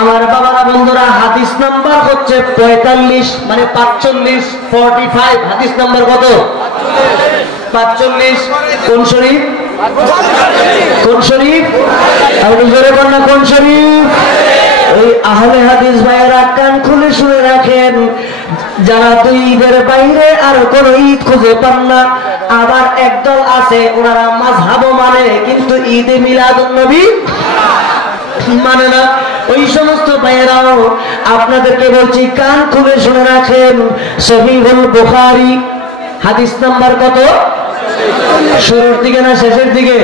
আমার বাবারা বন্ধুরা, হাদিস নাম্বার হচ্ছে 45, মানে 45, 45। হাদিস নাম্বার কত? 45। কোন শরীফ? কোন শরীফ? আপনি জোরে বলেন না, কোন শরীফ? ওই আহলে হাদিস ভাইয়েরা কান খুলে শুনে রাখেন, যারা দুই ঈদের বাইরে আর কোন ঈদ খুঁজে পান না। আবার একদল আছে ওনারা মাযহাবও মানে কিন্তু ঈদে মিলাদুন নবী মানে না। ওই সমস্ত ভাইয়েরাও আপনাদেরকে বলছি, কান খুলে শুনে রাখেন। সহিহুল বুখারী হাদিস নাম্বার কত? শুরুর দিকে না শেষের দিকে?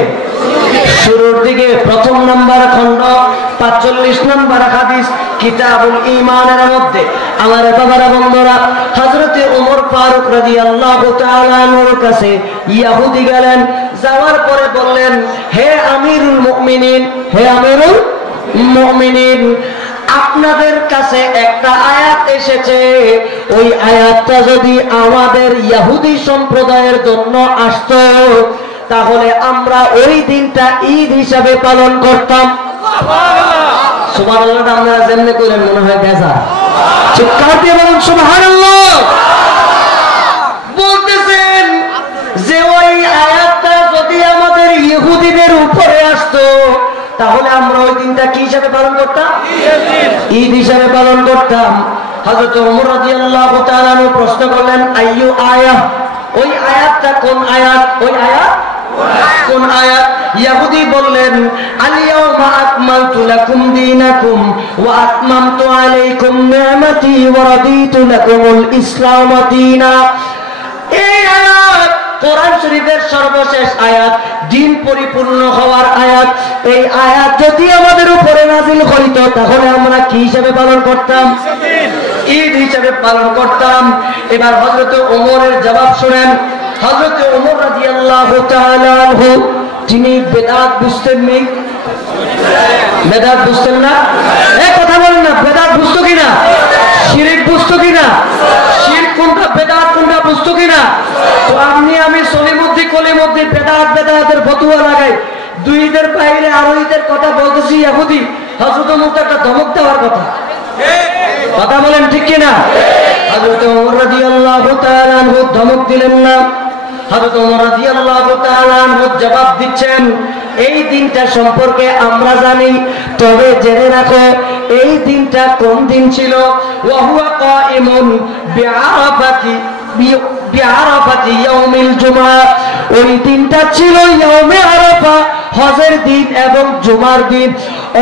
শুরুর দিকে, প্রথম নাম্বার খণ্ড, 45 নাম্বার হাদিস, কিতাবুল ঈমানের মধ্যে। আমার বাবারা বন্ধুরা, হযরতে ওমর ফারুক রাদিয়াল্লাহু তাআলা আনহুর কাছে ইহুদি গেলেন। যাওয়ার পরে বললেন, হে আমিরুল মুমিনিন, হে আমিরুল মুমিনিন, আপনাদের কাছে একটা আয়াত এসেছে। ওই আয়াতটা যদি আমাদের ইহুদি সম্প্রদায়ের জন্য আসতো, তাহলে আমরা ওই দিনটা ঈদ হিসাবে পালন করতাম। সুবহানাল্লাহটা আপনারা যেমনি করেন মনে হয় বেজা। চিৎকার দিয়ে বলুন সুবহানাল্লাহ। বলতেছেন যে ওই আয়াতটা যদি আমাদের ইহুদিদের উপরে আসতো তাহলে আমরা ওই দিনটা কি হিসাবে পালন করতাম? ঈদ হিসাবে পালন করতাম। হযরত ওমর রাদিয়াল্লাহু তাআলা প্রশ্ন করলেন, আইয়ু আয়াত, ওই আয়াতটা কোন আয়াত? ওই আয়াত কোন আয়াত? ইহুদি বললেন, আল-ইয়াওমা আকমালতু লাকুম দীনাকুম ওয়া আতমামতু আলাইকুম নি'মাতি ওয়া রাদিতু লাকুমুল ইসলাম দীনা। এই আয়াত কোরআন শরীফের সর্বশেষ আয়াত, দিন পরিপূর্ণ হওয়ার আয়াত। এই আয়াত যদি আমাদের উপরে নাযিল হইতো তাহলে আমরা কি হিসাবে পালন করতাম? ঈদ হিসাবে পালন করতাম। এবার হযরত ওমরের জবাব শুনেন। হযরত ওমর রাদিয়াল্লাহু তাআলা আনহু তিনি বেদাত বুঝতেন নি? বেদাত বুঝতেন না? এই কথা বলেন না, বেদাত বুঝতো কিনা? শিরক বুঝতো কিনা? শিরক কোনটা, বেদাত কোনটা বুঝতো কিনা? তো আমি সলিমুদ্দি কলিমুদ্দি বেদাতের ফতোয়া লাগাই, দুই ঈদের বাইরে আরো ঈদের কথা বলতেছি। ইহুদি হযরত ওমরকে একটা ধমক দেওয়ার কথা, কথা বলেন ঠিক কিনা? হযরত ওমর রাদিয়াল্লাহু তাআলা আনহু ধমক দিলেন না। হযরত ওমর রাদিয়াল্লাহু তাআলা আনহু জবাব দিচ্ছেন, এই দিনটা সম্পর্কে আমরা জানি, তবে জেনে রাখো এই দিনটা কোন দিন ছিল। ওয়া হুয়া কাইমুন বিআরাফাতি ইয়াউমিল জুমআ, ওই দিনটা ছিল ইয়াউমে আরাফা, হজের দিন এবং জুমার দিন,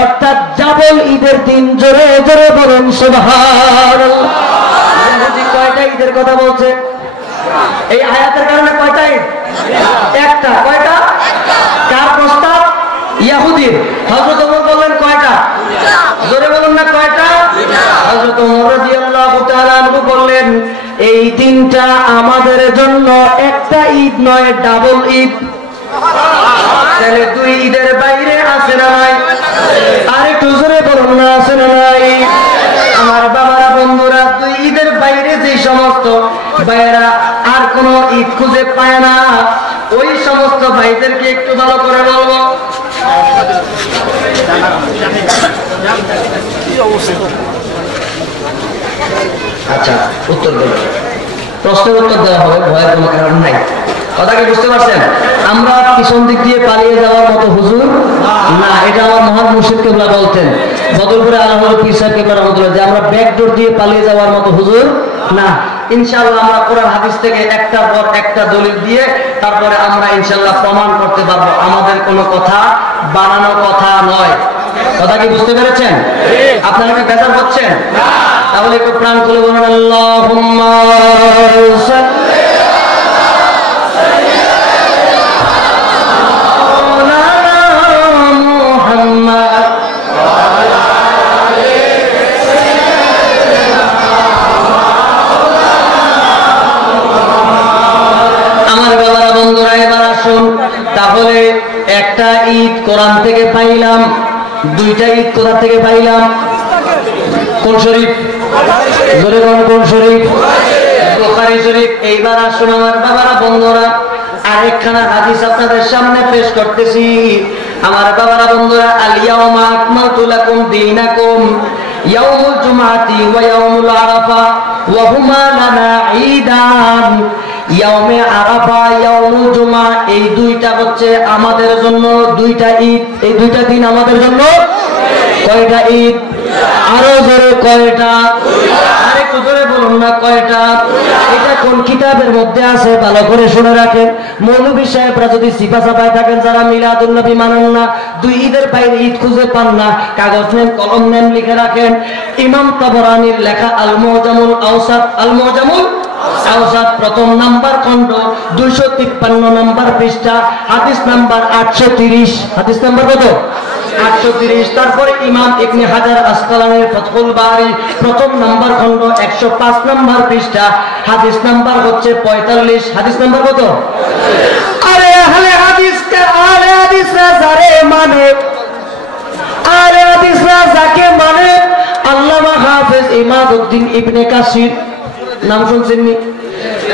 অর্থাৎ ডাবল ঈদের দিন। জোরে জোরে বলুন সুবহানাল্লাহ। কয়টা ঈদের কথা বলছে এই আয়াতের কারণে? কয়টা ঈদ? একটা। কয়টা? কার প্রস্তাব? ইহুদির। হযরত ওমর বললেন কয়টা? জোরে বলুন না কয়টা? হযরত ওমর রাদিয়াল্লাহু তাআলা আনহু বললেন, এই দিনটা আমাদের জন্য একটা ঈদ নয়, ডাবল ঈদ। তাহলে দুই ঈদের বাইরে আছে না নাই? আরেকটু জোরে বলুন না, আছে না নাই? আমার বাবারা, বন্ধুরা, দুই ঈদের বাইরে যে সমস্ত ভাইয়েরা আর কোন ঈদ খুঁজে পায় না, ওই সমস্ত ভাইদেরকে একটু ভালো করে বলবো। আচ্ছা, উত্তর দেবেন, প্রশ্নের উত্তর দেওয়া হবে, ভয়ের কোনো কারণ নাই। কথা কি বুঝতে পারছেন? আমরা পিছন দিক দিয়ে পালিয়ে যাওয়ার মতো হুজুর না। এটা আমার মহান মুর্শিদ কেবলা বলতেন, বদলপুরে আলহামদুলিল্লাহ পীর সাহেব কেবলা রহমাতুল্লাহ, যে আমরা ব্যাকডোর দিয়ে পালিয়ে যাওয়ার মতো হুজুর না। ইনশাআল্লাহ আমরা কোরআন হাদিস থেকে একটার পর একটা দলিল দিয়ে তারপরে আমরা ইনশাআল্লাহ প্রমাণ করতে পারবো আমাদের কোনো কথা বানানো কথা নয়। কথা কি বুঝতে পেরেছেন? আপনারা কি বেজার হচ্ছেন? তাহলে একটু প্রাণ খুলে বলুন, আল্লাহুম্মা সাল্লি তাহলে একটা ঈদ কোরআন থেকে পাইলাম, দুইটা ঈদ কোরআন থেকে পাইলাম। কোন শরীফ? জোরে বলুন, কোন শরীফ? বুখারী শরীফ। এইবার আসুন আমার বাবারা, বন্ধুরা, আরেকখানা হাদিস আপনাদের সামনে পেশ করতেছি। আমার বাবারা, বন্ধুরা, আল ইয়াউমা আকমালতু লাকুম দীনাকুম ইয়াউমুল জুমআতি ওয়া ইয়াউমুল আরাফা ওয়া হুমা লানা ঈদান। ইয়াউমে আরাফা, ইয়াউমুল জুমআ, এই দুইটা হচ্ছে আমাদের জন্য দুইটা ঈদ। এই দুইটা দিন আমাদের জন্য কয়টা ঈদ? আরো জোরে কয়টা? আরেকটু জোরে বলুন না, কয়টা? এটা কোন কিতাবের মধ্যে আছে ভালো করে শুনে রাখেন। মৌলভী সাহেবরা যদি সিফা সাফায় থাকেন, যারা মিলাদুন নবী মানেন না, দুই ঈদের বাইরে ঈদ খুঁজে পান না, কাগজ নেন, কলম নেন, লিখে রাখেন। ইমাম তাবরানীর লেখা আল মুজামুল আওসাত, আল মুজামুল আওসাত, প্রথম নাম্বার খণ্ড, 253 নম্বর পৃষ্ঠা, হাদিস নাম্বার 830। হাদিস নাম্বার কত? 830। তারপরে ইমাম ইবনে হাজার আসকালানির ফাতহুল বারি, প্রথম নাম্বার খণ্ড, 105 নম্বর পৃষ্ঠা, হাদিস নাম্বার হচ্ছে 45। হাদিস নাম্বার কত? আরে আহলে হাদিসকে, আহলে হাদিসরা যারে মানে, আহলে হাদিসরা যাকে মানে, আল্লামা হাফেজ ইমাদউদ্দিন ইবনে কাসির, নাম শুনছেন নি?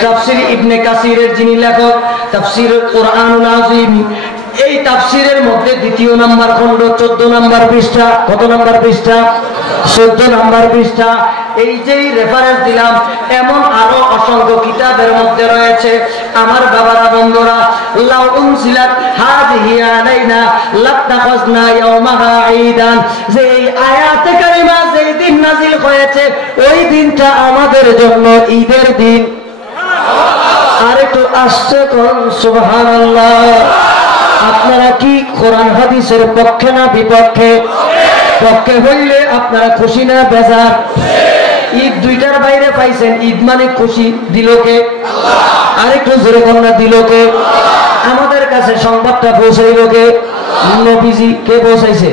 তাফসীর ইবনে কাসিরের যিনি লেখক, তাফসীর কোরআনুল আযীম, এই তাফসিরের মধ্যে দ্বিতীয় নাম্বার খণ্ড 14 নাম্বার পৃষ্ঠা, কত নাম্বার পৃষ্ঠা? 14 নাম্বার পৃষ্ঠা। এই যে রেফারেন্স দিলাম এমন আরো অসংখ্য কিতাবের মধ্যে রয়েছে। আমার বাবারা বন্ধুরা, লাউ উনসিলাত হাযিহি আলাইনা লাত্তাখাযনা ইয়াওমাহা ঈদান, যে এই আয়াতে কারিমা যেই দিন নাযিল হয়েছে ওই দিনটা আমাদের জন্য ঈদের দিন। আর একটু আস্তে করুন সুবহানাল্লাহ। আপনারা কি কোরআন হাদিসের পক্ষে না বিপক্ষে? পক্ষে হইলে আপনারা খুশি না বেজার? ঈদ দুইটার বাইরে পাইছেন, ঈদ মানে খুশি, দিল কে? আরেকটু জোরে কন্যা দিল কে? আমাদের কাছে সংবাদটা পৌঁছাইল কে? নবীজি। কে পৌঁছাইছে?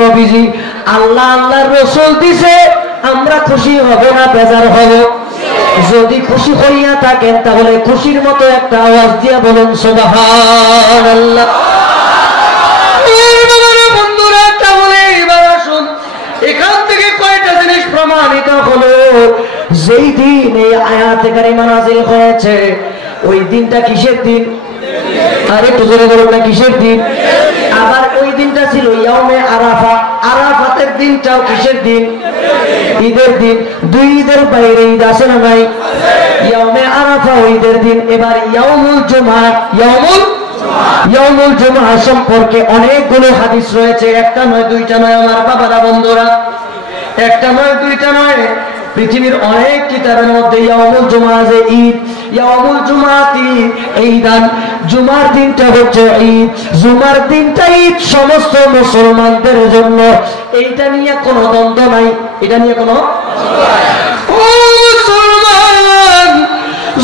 নবীজি। আল্লাহ আল্লাহর রাসূল দিছে, আমরা খুশি হব না বেজার হব? যদি খুশি হইয়া থাকেন তাহলে খুশির মতো একটা আওয়াজ দিয়ে বলুন সুবহানাল্লাহ। বন্ধুরা, তাহলে এবার আসুন, এখান থেকে কয়টা জিনিস প্রমাণিত হলো। যেই দিন এই আয়াতে কারিমা নাযিল হয়েছে ওই দিনটা কিসের দিন? আরে একটু জোরে বলুন না, কিসের দিন? আবার ওই দিনটা ছিল ইয়াউমে আরাফা। আরাফাতের দিনটাও কিসের দিন? ঈদের দিন। দুই ঈদের বাইরে ঈদ আছে না নাই? ইয়াউমে আরাফা ঈদের দিন। এবার ইয়াউমুল জুমআ, ইয়াউমুল জুমআ সম্পর্কে অনেকগুলো হাদিস রয়েছে। একটা নয়, দুইটা নয় আমার বাবারা বন্ধুরা, একটা নয়, দুইটা নয়। পৃথিবীর অনেক কিতাবের মধ্যে ইয়াউমুল জুমআ যে ঈদ, ইয়াউমুল জুমআতি ঈদান, জুমার দিনটা হচ্ছে ঈদ, জুমার দিনটা ঈদ সমস্ত মুসলমানদের জন্য। এইটা নিয়ে কোনো দ্বন্দ্ব নাই, এটা নিয়ে কোনো ও মুসলমান,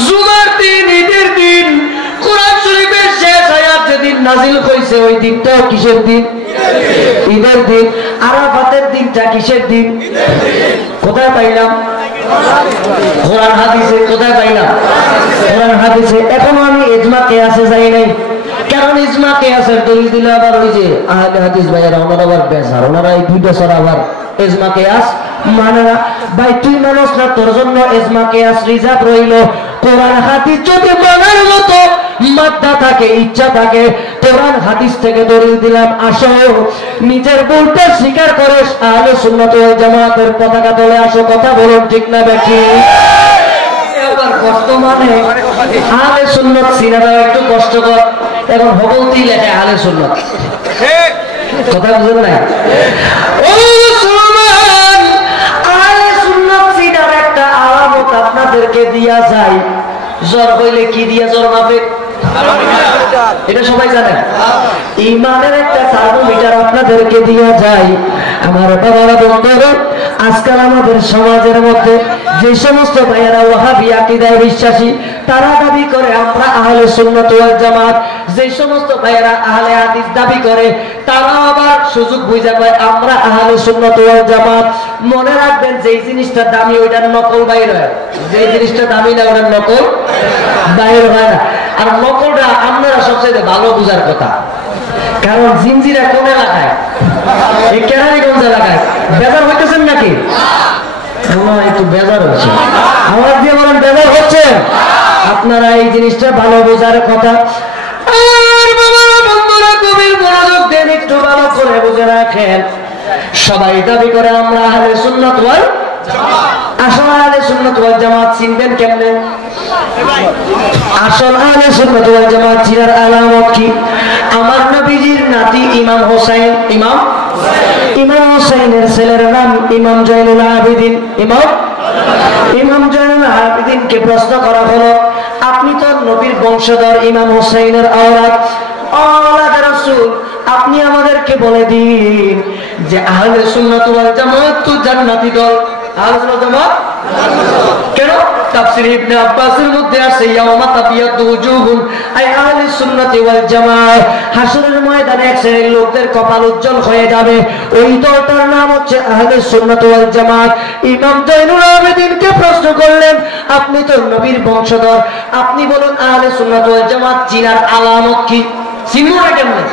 জুমার দিন ঈদের দিন। কোরআন শরীফের শেষ আয়াত যেদিন নাযিল হয়েছে ওই দিনটাও কিসের দিন? ঈদের দিন। আরাফাতের দিনটা কিসের দিন? কোথায় পাইলাম? কোরআন হাদিসে। কোথায় পাইলাম? কোরআন হাদিসে। এখনো আমি ইজমা কিয়াসে যাই নাই। কারণ ইজমা কিয়াসের দলিল দিলে আবার ওই যে আহলে হাদিস ভাইয়েরা ওনারা আবার বেজার, ওনারা এই 2 বছর আবার ইজমা কিয়াস মানে না। ভাই তুই মানুষ না, তোর জন্য ইজমা কিয়াস রিজার্ভ রইল। কোরআন হাদিস যদি মানার মতো মাত্রা থাকে, ইচ্ছা থাকে, কোরআন হাদিস থেকে দলিল দিলাম। আসো, নিজের ভুলটা স্বীকার করে আহলে সুন্নাত ওয়াল জামাতের পতাকা তলে আসো। কথা বলুন ঠিক না বেঠিক? এবার বর্তমানে আহলে সুন্নাত সিনারা একটু কষ্টকর, এখন হবলতেই লেখে আহলে সুন্নাত। কথা বুঝেন না? ও মুসলমান, আহলে সুন্নাত সিনার একটা আলামত আপনাদেরকে দিয়া যায়। জ্বর হইলে কি দিয়া জ্বর মাপে? এটা সবাই জানেন। ঈমানের একটা থার্মোমিটার আপনাদেরকে দিয়া যায়। আমার বাবারা বন্ধুরা, আজকাল আমাদের সমাজের মধ্যে যে সমস্ত ভাইয়েরা ওয়াহাবি আকীদায় বিশ্বাসী তারা দাবি করে আমরা আহলে সুন্নাত ওয়াল জামাত, যে সমস্ত ভাইয়েরা আহলে হাদিস দাবি করে তারা আবার সুযোগ বুঝা কয় আমরা আহলে সুন্নাত ওয়াল জামাত। মনে রাখবেন, যেই জিনিসটা দামি ওইটার নকল বাইর হয়, যে জিনিসটা দামি না ওটার নকল বাইর হয় না। আর নকলটা আপনারা সবচেয়ে ভালো বুঝার কথা, কারণ জিনজিরা কোন এলাকায়? এই কেরানীগঞ্জ এলাকায়। বেজার হইতেছেন নাকি? একটু বেজার হচ্ছে, আমার দিয়ে বলেন বেজার হচ্ছে। আপনারা এই জিনিসটা ভালো বোঝার কথা। আর বাবারা বন্ধুরা, গভীর মনোযোগ দেন, একটু ভালো করে বুঝে রাখেন। সবাই দাবি করে আমরা আহলে সুন্নাত ওয়াল জামাত। আসলে আহলে সুন্নাত ওয়াল জামাত চিনবেন কেমনে? আসল আহলে সুন্নাত ওয়াল জামাত চিনার আলামত কি? আমার নবীজির নাতি ইমাম হোসেন, ইমাম হোসেনের ছেলের নাম ইমাম জয়নুল আবেদিন। ইমাম জয়নুল আবেদিনকে প্রশ্ন করা হলো, আপনি তো নবীর বংশধর, ইমাম হোসেনের আওলাদ, আওলাদে রাসূল, আপনি আমাদেরকে বলে দিন যে আহলে সুন্নাত ওয়াল জামাত তো জান্নাতি দল। আহলে সুন্নাত জামাত কেন? তাফসীর ইবনে আব্বাসের মধ্যে আছে ইয়াউমা তাবিয়াদু ওজুহুন, আই আহলে সুন্নাত ওয়াল জামাত। হাসরের ময়দানে এক শ্রেণীর লোকদের কপাল উজ্জ্বল হয়ে যাবে, ওই দলটার নাম হচ্ছে আহলে সুন্নাত ওয়াল জামাত। ইমাম জয়নুল আবেদিনকে প্রশ্ন করলেন, আপনি তো নবীর বংশধর, আপনি বলুন আহলে সুন্নাত ওয়াল জামাত চিনার আলামত কি? চিনবো না কেমনে?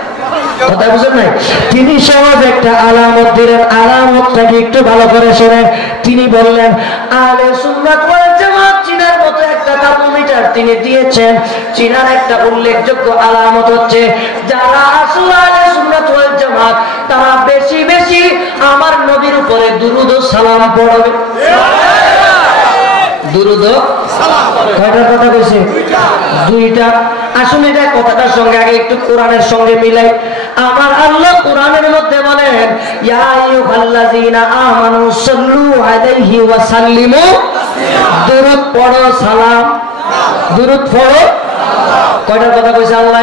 কথা বুঝেন নাই? তিনি সহজ একটা আলামত দিলেন। আলামতটাকে একটু ভালো করে শোনেন। তিনি বললেন আহলে সুন্নাত ওয়াল জামাত চিনার মতো একটা থার্মোমিটার বিচার তিনি দিয়েছেন। চিনার একটা উল্লেখযোগ্য আলামত হচ্ছে যারা আসলে আহলে সুন্নাত ওয়াল জামাত তারা বেশি বেশি আমার নবীর উপরে দুরূদ ও সালাম পড়বে। দুরূদ ও সালাম কয়টার কথা কইছে? দুইটা। আসুন এটা কথাটার সঙ্গে আগে একটু কোরআনের সঙ্গে মিলাই। আমার আল্লাহ কোরআনের মধ্যে বলেন ইয়া আইয়ুহাল্লাযীনা আমানু সাল্লু আলাইহি ওয়া সাল্লিমু, দুরূদ পড়ো সালাম, দুরূদ পড়ো। কয়টার কথা কইছে আল্লাহ?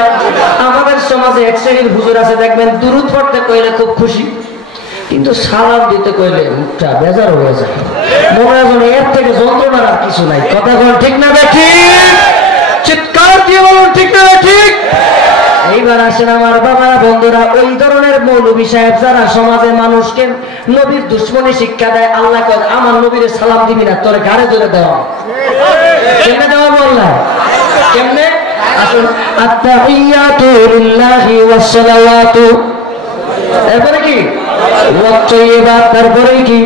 আমাদের সমাজে এক শ্রেণীর হুজুর আছে দেখবেন দুরূদ পড়তে কইলে খুব খুশি, কিন্তু সালাম দিতে কইলে মুখটা বেজার হয়ে যায়, মনে হয় এর থেকে যন্ত্রণার আর কিছু নাই। কথা বল ঠিক না ঠিক? চিৎকার দিয়ে বলুন ঠিক না ঠিক? এইবার আসেন আমার বাবারা বন্ধুরা, ওই ধরনের মৌলবী সাহেব যারা সমাজে মানুষকে নবীর দুশ্মনী শিক্ষা দেয়, আল্লাহ কয় আমার নবীর সালাম দিবি না, তোর ঘাড়ে ধরে দেওয়া। কেমনে দেওয়া বললাম? কেমনে? আসুন, আত্তাহিয়াতু লিল্লাহি ওয়াস সালাওয়াতু, এরপরে কি ওয়াত তাইয়্যিবাত, তারপরে কি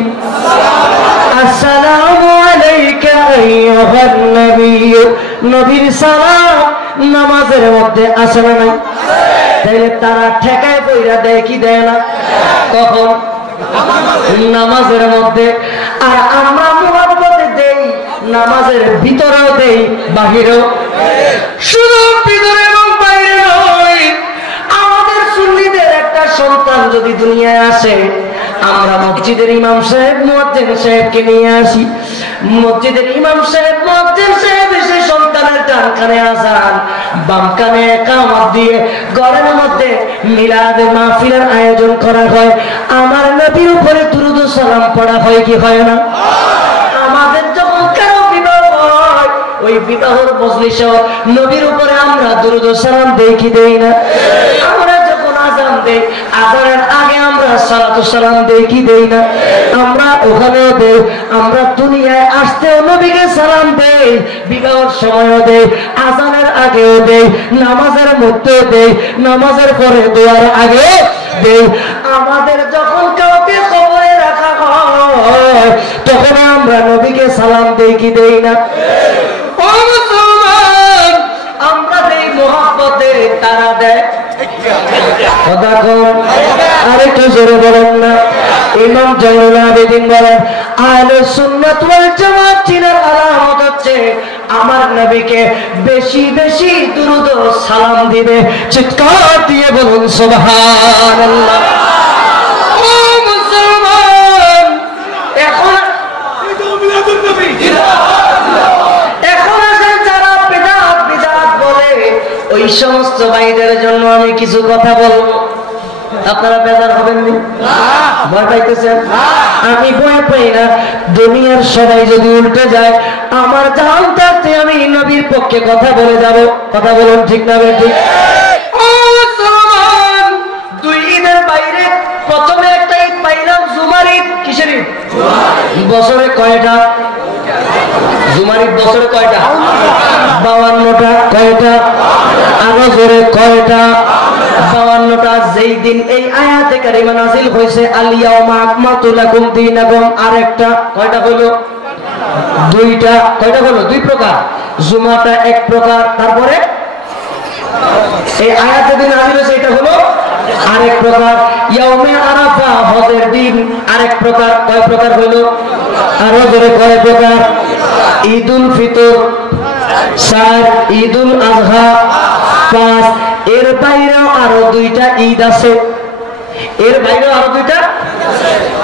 আসসালামু আলাইকা আইয়ুহান নবী, নবীর সালাম নামাজের মধ্যে আছে না নাই? তাহলে তারা ঠেকায় বইরা দেয় কি দেয় না? তখন নামাজের মধ্যে। আর আমরা মুহাব্বতে দেই, নামাজের ভিতরেও দেই, বাহিরেও। শুধু ভিতরে এবং বাইরে নয়, আমাদের সুন্নিদের একটা সন্তান যদি দুনিয়ায় আসে, আমরা মসজিদের ইমাম সাহেব মুয়াজ্জিন সাহেবকে নিয়ে আসি। মসজিদের ইমাম সাহেব মুয়াজ্জিন সাহেব এসে সন্তানের ডান কানে আযান, বাম কানে ইকামত দিয়ে ঘরের মধ্যে মিলাদে মাহফিলের আয়োজন করা হয়। আমার নবীর উপরে দুরূদ ও সালাম পড়া হয় কি হয় না? আমাদের যখন কারো বিবাহ হয়, ওই বিবাহের মজলিসে নবীর উপরে আমরা দুরূদ ও সালাম দেই কি দেই না? আমরা যখন আযান দেই, আযানের আগে আমরা সালাতু সালাম দেই কি দেই না? আমরা ওখানেও দেই। আমরা দুনিয়ায় আসতেও নবীকে সালাম দেই, বিবাহের সময়ও দেই, আযানের আগেও দেই, নামাজের মধ্যেও দেই, নামাজের পরে দোয়ার আগে দেই। আমাদের যখন কাউকে কবরে রাখা হয়, তখন আমরা নবীকে সালাম দেই কি দেই না? ও মুসলমান, আমরা দেই মুহাব্বতে, তারা দেয়। আরেকটু জোরে বলেন না। ইমাম জয়নুল আবেদিন বলেন আহলে সুন্নাত ওয়াল জামাত চিনার আলামত হচ্ছে আমার নবীকে বেশি বেশি দুরূদ ও সালাম দিবে। চিৎকার দিয়ে বলুন সুবহানাল্লাহ। ও মুসলমান, এখন আসেন যারা বিদআত বলে, ওই সমস্ত ভাইদের জন্য আমি কিছু কথা বলবো। আপনারা বেজার হবেন না? ভয় পাইতেছেন? আমি ভয় পাই না। দুনিয়ার সবাই যদি উল্টে যায়, আমার জান থাকতে আমি নবীর পক্ষে কথা বলে যাব। কথা বলুন ঠিক না ঠিক? দুই ঈদের বাইরে প্রথমে একটা ঈদ পাইলাম, জুমার ঈদ। কিসের ঈদ? বছরে কয়টা জুমার ঈদ? বছরে কয়টা? 52টা। কয়টা? আরো জোরে কয়টা? 52টা। যেই দিন এই আয়াতে কারিমা নাযিল হয়েছে আল ইয়াউমা আকমালতু লাকুম দীনাকুম, আরেকটা কয়টা হলো? দুইটা। কয়টা হলো? দুই প্রকার। জুমাটা এক প্রকার, তারপরে এই আয়াতে দিন নাযিল হয়েছে এটা হলো আরেক প্রকার। ইয়াউমে আরাফা হজের দিন আরেক প্রকার। কয় প্রকার হলো? আরো জোরে কয় প্রকার? ঈদুল ফিতর 4, ঈদুল আযহা 5। এর বাইরেও আরো দুইটা ঈদ আছে। এর বাইরেও আরো দুইটা।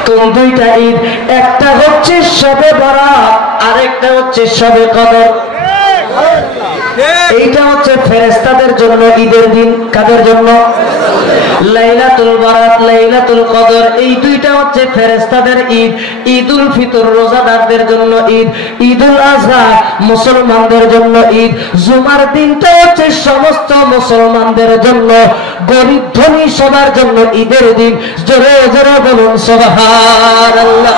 কোন দুইটা ঈদ? একটা হচ্ছে শবে বরাত, আরেকটা হচ্ছে শবে কদর। এইটা হচ্ছে ফেরেশতাদের জন্য ঈদের দিন। কাদের জন্য? লাইলাতুল বারাত, লাইলাতুল কদর, এই দুইটা হচ্ছে ফেরেশতাদের ঈদ। ঈদুল ফিতর রোজাদারদের জন্য ঈদ, ঈদুল আযহা মুসলমানদের জন্য ঈদ। জুমার দিনটা হচ্ছে সমস্ত মুসলমানদের জন্য, গরিব ধনী সবার জন্য ঈদের দিন। জোরে জোরে বলুন সুবহানাল্লাহ।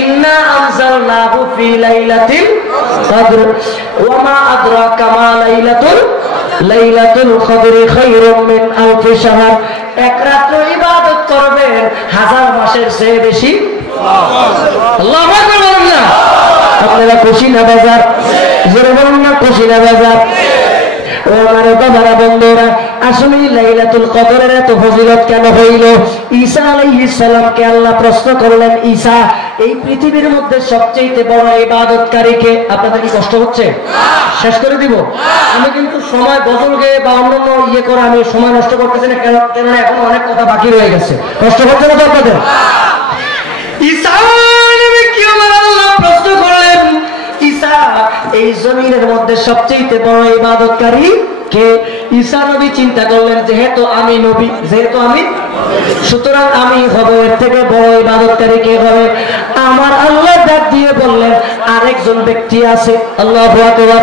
ইন্না আনজালনাহু ফি লাইলাতিল কদর ওয়া মা আদরাকা মা লাইলাতুল কদর খায়রুম মিন আলফি শাহর। এক রাত ইবাদত করবেন 1000 মাসের চেয়ে বেশি আল্লাহু আকবার বলেন না। আপনারা খুশি না বাজার? জোরে বলেন না খুশি না বাজার? ও আমার বাবারা বন্ধুরা, আসলে লাইলাতুল কদরের এত ফজিলত কেন হইল? ঈসা আলাইহিস সালামকে আল্লাহ প্রশ্ন করলেন, ঈসা, এই পৃথিবীর মধ্যে সবচেয়ে বড় ইবাদতকারী কে? আপনাদের কি কষ্ট হচ্ছে? শেষ করে দিব। আমি কিন্তু সময় বদল গিয়ে বা অন্যান্য করে আমি সময় নষ্ট করতেছি না, কেন এখন অনেক কথা বাকি রয়ে গেছে। কষ্ট হচ্ছে না তো আপনাদের? ঈসা নবীকে আমার আল্লাহ প্রশ্ন করলেন, ঈসা, এই জমিনের মধ্যে সবচেয়ে বড় ইবাদতকারী কে? ঈসা নবী চিন্তা করলেন, যেহেতু আমি নবী, সুতরাং আমি হব, এর থেকে বড় ইবাদতকারী কে হবে? আমার আল্লাহ ডাক দিয়ে বললেন, আরেকজন ব্যক্তি আছে। আল্লাহু আকবার।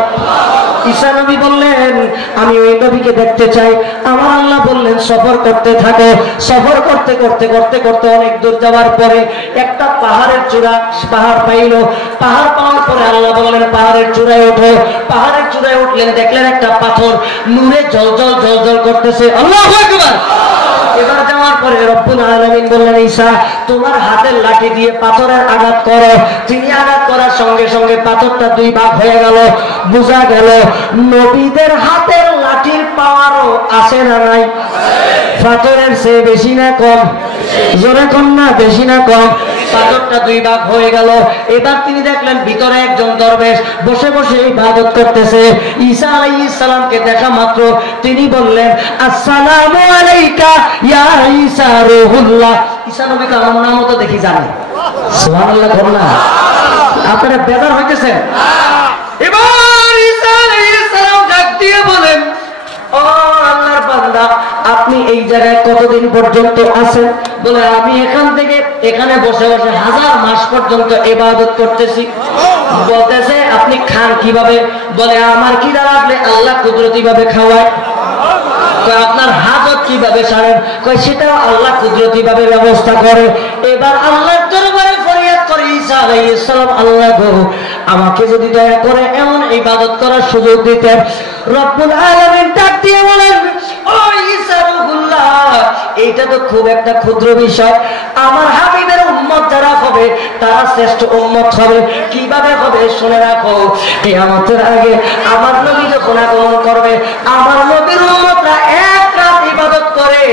ঈসা নবী বললেন, আমি ওই নবীকে দেখতে চাই। আমার আল্লাহ বললেন, সফর করতে থাকো। সফর করতে করতে করতে করতে অনেক দূর যাওয়ার পরে একটা পাহাড়ের চূড়া পাহাড় পাইল। পাহাড় পাওয়ার পরে আল্লাহ বললেন, পাহাড়ের চূড়ায় ওঠো। পাহাড়ের চূড়ায় উঠলেন, দেখলেন একটা পাথর নূরে জ্বলজ্বল জ্বলজ্বল করতেছে। আল্লাহু আকবার। এবার যাওয়ার পরে রব্বুল আলামিন বললেন, ঈসা, তোমার হাতের লাঠি দিয়ে পাথরের আঘাত করো। তিনি আঘাত করার সঙ্গে সঙ্গে পাথরটা দুই ভাগ হয়ে গেল। বোঝা গেল নবীদের হাতের লাঠির পাওয়ারও আছে না নাই? পাথরের চেয়ে বেশি না কম? জোরে কম না বেশি না কম? পাথরটা দুই ভাগ হয়ে গেল। এবার তিনি দেখলেন ভিতরে একজন দরবেশ বসে বসে ইবাদত করতেছে। ঈসা আলাইহিস সালামকে দেখা মাত্র তিনি বললেন, আসসালামু আলাইকা ইয়া ঈসা রূহুল্লাহ। ঈসা নবীকে আমার নাম তো দেখি জানেন। সুবহানাল্লাহ বলেন না? আপনারা বেজার হইতেছেন? এবার ঈসা আলাইহিস সালাম ডাক দিয়ে বলেন, ও আল্লাহর বান্দা, আপনি এই জায়গায় কতদিন পর্যন্ত আছেন? বলে, আমি এখান থেকে এখানে বসে বসে 1000 মাস পর্যন্ত ইবাদত করতেছি। বলতেছে, আপনি খান কিভাবে? বলে, আমার খিদা লাগলে আল্লাহ কুদরতি ভাবে খাওয়ায়। আপনার হাজত কিভাবে সারেন? সেটাও আল্লাহ কুদরতি ভাবে ব্যবস্থা করে। এবার আল্লাহর দরবারে ফরিয়াদ করে ঈসা আলাইহিস সালাম, আল্লাহ গো, আমাকে যদি দয়া করে এমন ইবাদত করার সুযোগ দিতেন। রব্বুল আলামিন ডাক দিয়ে বলেন, ও ঈসা রূহুল্লাহ, এইটা তো খুব একটা ক্ষুদ্র বিষয়। আমার হাবিবের উম্মত যারা হবে তারা শ্রেষ্ঠ উম্মত হবে। কিভাবে হবে শুনে রাখো। কিয়ামতের আগে আমার নবী যখন আগমন করবে, আমার নবীর উম্মতরা এক রাত ইবাদত করে,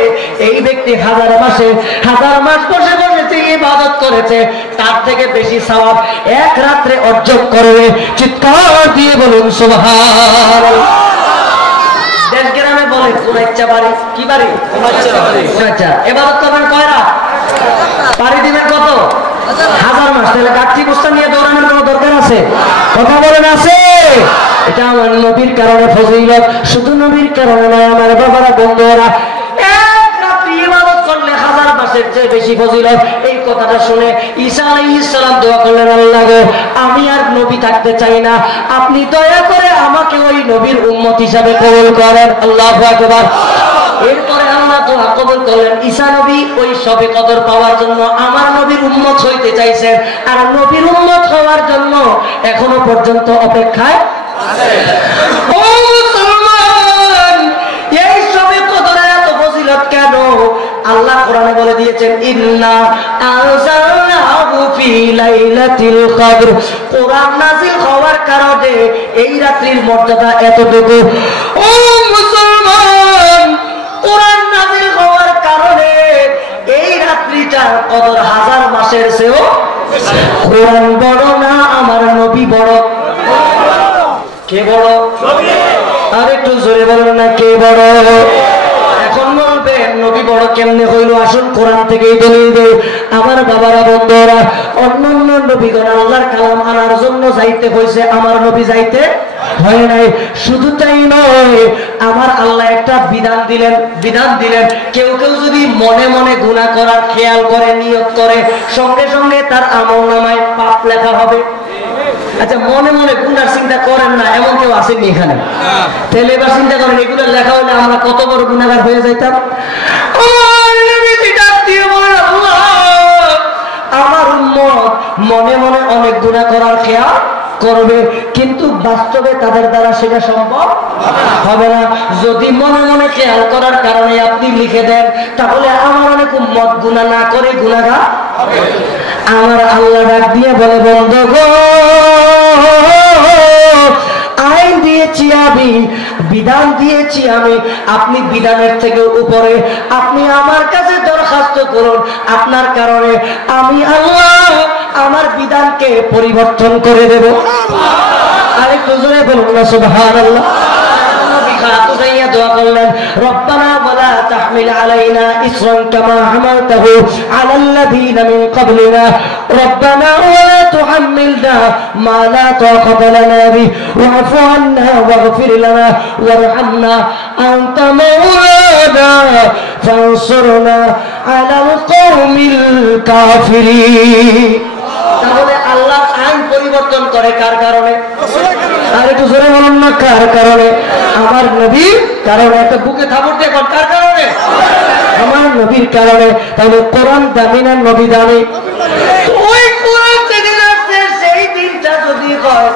এই ব্যক্তি 1000 মাস বসে বসে ইবাদত করেছে, তার থেকে বেশি সওয়াব এক রাত্রে অর্জন করবে। চিৎকার দিয়ে বলুন সুবহানাল্লাহ। দেশ গ্রামে বলে কুনাইচ্ছা বাড়ি। কি বাড়ি? কুনাইচ্ছা। ইবাদত করবেন কয় রাত? পারি দিবেন কত? 1000 মাস। তাহলে গাঠি বস্তা নিয়ে দৌড়ানোর কোনো দরকার আছে? কথা বলেন আছে? এটা আমার নবীর কারণে ফজিলত, শুধু নবীর কারণে নয় আমার বাবারা বন্ধুরা। এক রাত্রি ইবাদত করলে 1000 মাসের চেয়ে বেশি ফজিলত। এই কথাটা শুনে ঈসা আলাইহিস সালাম দোয়া করলেন, আল্লাহ গো, আমি আর নবী থাকতে চাই না, আপনি দয়া করে আমাকে ওই নবীর উম্মত হিসাবে কবুল করেন। আল্লাহু আকবার। এরপরে আল্লাহ দোয়া কবুল করলেন। ঈসা নবী ওই শবে কদর পাওয়ার জন্য আমার নবীর উম্মত হইতে চাইছেন, আর নবীর উম্মত হওয়ার জন্য এখনো পর্যন্ত অপেক্ষায় আছে। ও মুসলমান, এই শবে কদরের এত ফজিলত কেন? আল্লাহ কোরআনে বলে দিয়েছেন, ইন্না আনজালনাহু ফি লাইলাতিল কদর। কোরআন নাযিল হওয়ার কারণে এই রাত্রির মর্যাদা এতটুকু। ও মুসলমান, কোরআন নাযিল হওয়ার কারণে এই রাত্রিটার কদর 1000 মাসের চেয়েও বেশি। কোরআন বড় না আমার নবী বড়? কে বড়? নবী। আর একটু জোরে বলেন না, কে বড়? এখন বলবেন নবী বড় কেমনে হইল? আসুন কোরআন থেকেই দলিল দেই। আমার বাবারা বন্ধুরা, অন্যান্য নবীগণ আল্লাহর কালাম আনার জন্য যাইতে হয়েছে, আমার নবী যাইতে হয় নাই। শুধু তাই নয়, আমার আল্লাহ একটা বিধান দিলেন, কেউ কেউ যদি মনে মনে গুনাহ করার খেয়াল করে, নিয়ত করে, সঙ্গে সঙ্গে তার আমলনামায় পাপ লেখা হবে। আচ্ছা, মনে মনে গুনার চিন্তা করেন না এমন কেউ আসেননি এখানে? তাহলে এবার চিন্তা করেন, এগুলো লেখা হলে আমরা কত বড় গুনাহগার হয়ে যাইতাম। আমার উম্মত মনে মনে অনেক গুনাহ করার খেয়াল করবে, কিন্তু বাস্তবে তাদের দ্বারা সেটা সম্ভব হবে না। যদি মনে মনে খেয়াল করার কারণে আপনি লিখে দেন, তাহলে আমার অনেক উম্মত গুনাহ না করে গুনাহগার হবে। আমার আল্লাহ ডাক দিয়ে বলে বন্ধু গো আইন দিয়েছি আমি, বিধান দিয়েছি আমি, আপনি বিধানের থেকে উপরে, আপনি আমার কাছে দরখাস্ত করুন, আপনার কারণে আমি আল্লাহ আমার বিধানকে পরিবর্তন করে দেব। আরেকটু জোরে বলুন না সুবহানাল্লাহ। দোয়া করলেন রব্বানা ওয়ালা তাহমিল আলাইনা ইসরান কামা হামালতাহু আলাল্লাযীনা মিন ক্বাবলিনা রব্বানা ওয়ালা তুহাম্মিলনা মা লা তাকাতা লানা বিহি ওয়া'ফু আন্না ওয়াগফির লানা ওয়ারহামনা আনতা মাওলানা ফানসুরনা আলাল কওমিল কাফিরিন। তাহলে আল্লাহ আইন পরিবর্তন করে কার কারণে? আর একটু জোরে বলুন না কার কারণে? আমার নবীর কারণে। একটা বুকে থাপড় দিয়ে কার কারণে? আমার নবীর কারণে। তাহলে কোরআন দামি না নবী দামি? ওই কোরআন যেদিন আসছে সেই দিনটা যদি হয়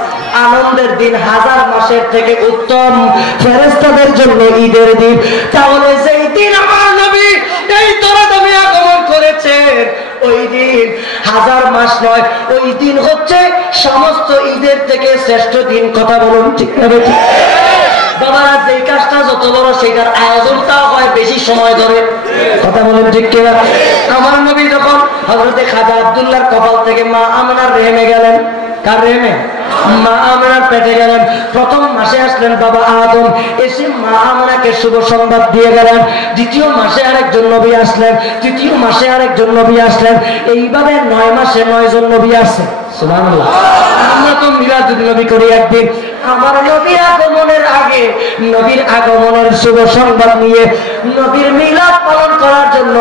আনন্দের দিন, হাজার মাসের থেকে উত্তম, ফেরেশতাদের জন্য ঈদের দিন, তাহলে সেই দিন আমার নবী এই দরাদমে আগমন করেছেন, ওই দিন হাজার মাস নয়, ওই দিন হচ্ছে সমস্ত ঈদের থেকে শ্রেষ্ঠ দিন। কথা বলুন ঠিক না বেঠিক? বাবারা যে কাজটা যত বড় সেটার আয়োজনটাও হয় বেশি সময় ধরে। কথা বলুন ঠিক কিনা? আমার নবী যখন হযরতে খাজা আব্দুল্লাহর কপাল থেকে মা আমিনার রেহেমে গেলেন, কার রেহেমে? মা আমিনার পেটে গেলেন। প্রথম মাসে আসলেন বাবা আদম, এসে মা আমিনাকে শুভ সংবাদ দিয়ে গেলেন। দ্বিতীয় মাসে আরেকজন নবী আসলেন, তৃতীয় মাসে আরেকজন নবী আসলেন, এইভাবে 9 মাসে 9 জন নবী আসছে। সুবহানাল্লাহ। আমরা তো মিলাদুন নবী করি একদিন। আমার নবী আগমনের আগে নবীর আগমনের শুভ সংবাদ নিয়ে নবীর মিলাদ পালন করার জন্য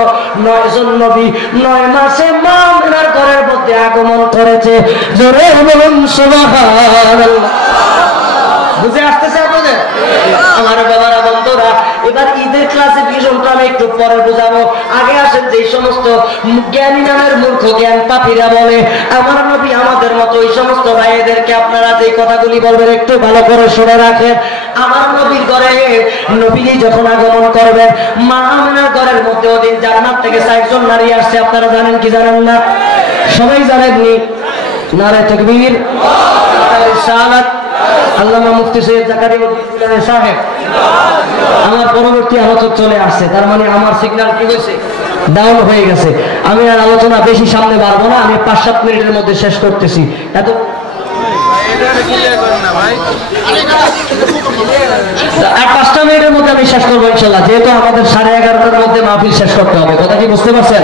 9 জন নবী 9 মাসে মা আমিনার ঘরের মধ্যে আগমন করেছে। জোরে বলুন সুবহানাল্লাহ। বুঝে আসতেছে আপনাদের? আমার বাবারা বন্ধুরা, এবার ঈদের ক্লাসিফিকেশনটা আমি একটু পরে বুঝাবো। আগে আসেন যে সমস্ত জ্ঞানী নামের মূর্খ জ্ঞান পাপীরা বলে আমার নবী আমাদের মতো, ওই সমস্ত ভাইদেরকে আপনারা যে কথাগুলি বলবেন একটু ভালো করে শুনে রাখেন। আমার নবীর ঘরে নবীজি যখন আগমন করবেন, মা আমিনার ঘরের মধ্যে ওদিন জান্নাত থেকে 4 জন নারী আসছে। আপনারা জানেন কি জানেন না? সবাই জানেননি? নারে তাকবীর, রিসালাত। আল্লামা মুফতি সৈয়দ জাকারিয়া সাহেব আমার পরবর্তী আলোচনা চলে আসছে, তার মানে আমার সিগন্যাল কি হয়েছে? ডাউন হয়ে গেছে। আমি আর আলোচনা বেশি সামনে বাড়বো না, আমি 5-7 মিনিটের মধ্যে শেষ করতেছি। এত আর 5টা মিনিটের মধ্যে আমি শেষ করবো ইনশাল্লাহ, যেহেতু আমাদের 11:30টার মধ্যে মাহফিল শেষ করতে হবে। কথা কি বুঝতে পারছেন?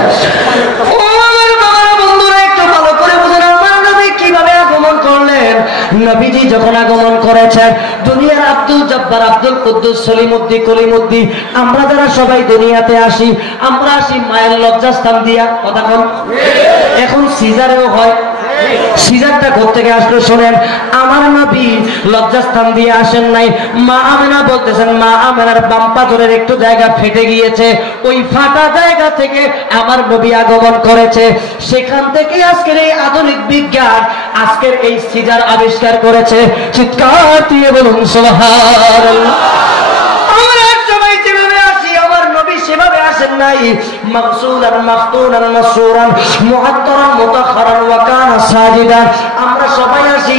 নবীজি যখন আগমন করেছেন, দুনিয়ার আব্দুল জব্বার, আব্দুল কুদ্দুস, সলিমউদ্দিন, কলিমউদ্দিন, আমরা যারা সবাই দুনিয়াতে আসি, আমরা আসি মায়ের লজ্জাস্থান দিয়া। কথা বল। এখন সিজারেও হয়। সিজারটা থেকে আসলো শোনেন, আমার নবী লজ্জাস্থান দিয়ে আসেন নাই। মা আমিনা বলতেছেন মা আমিনার বাম পাথরের একটু জায়গা ফেটে গিয়েছে, ওই ফাটা জায়গা থেকে আমার নবী আগমন করেছে। সেখান থেকে আজকের এই আধুনিক বিজ্ঞান আজকের এই সিজার আবিষ্কার করেছে। চিৎকার দিয়ে বলুন সুবহানাল্লাহ। সেভাবে আসেন নাই। মাকসুদান মাফতুনান মাসরুরান মুআত্তারান মুতাখারান ওয়া কানা সাজিদান। আমরা সবাই আসি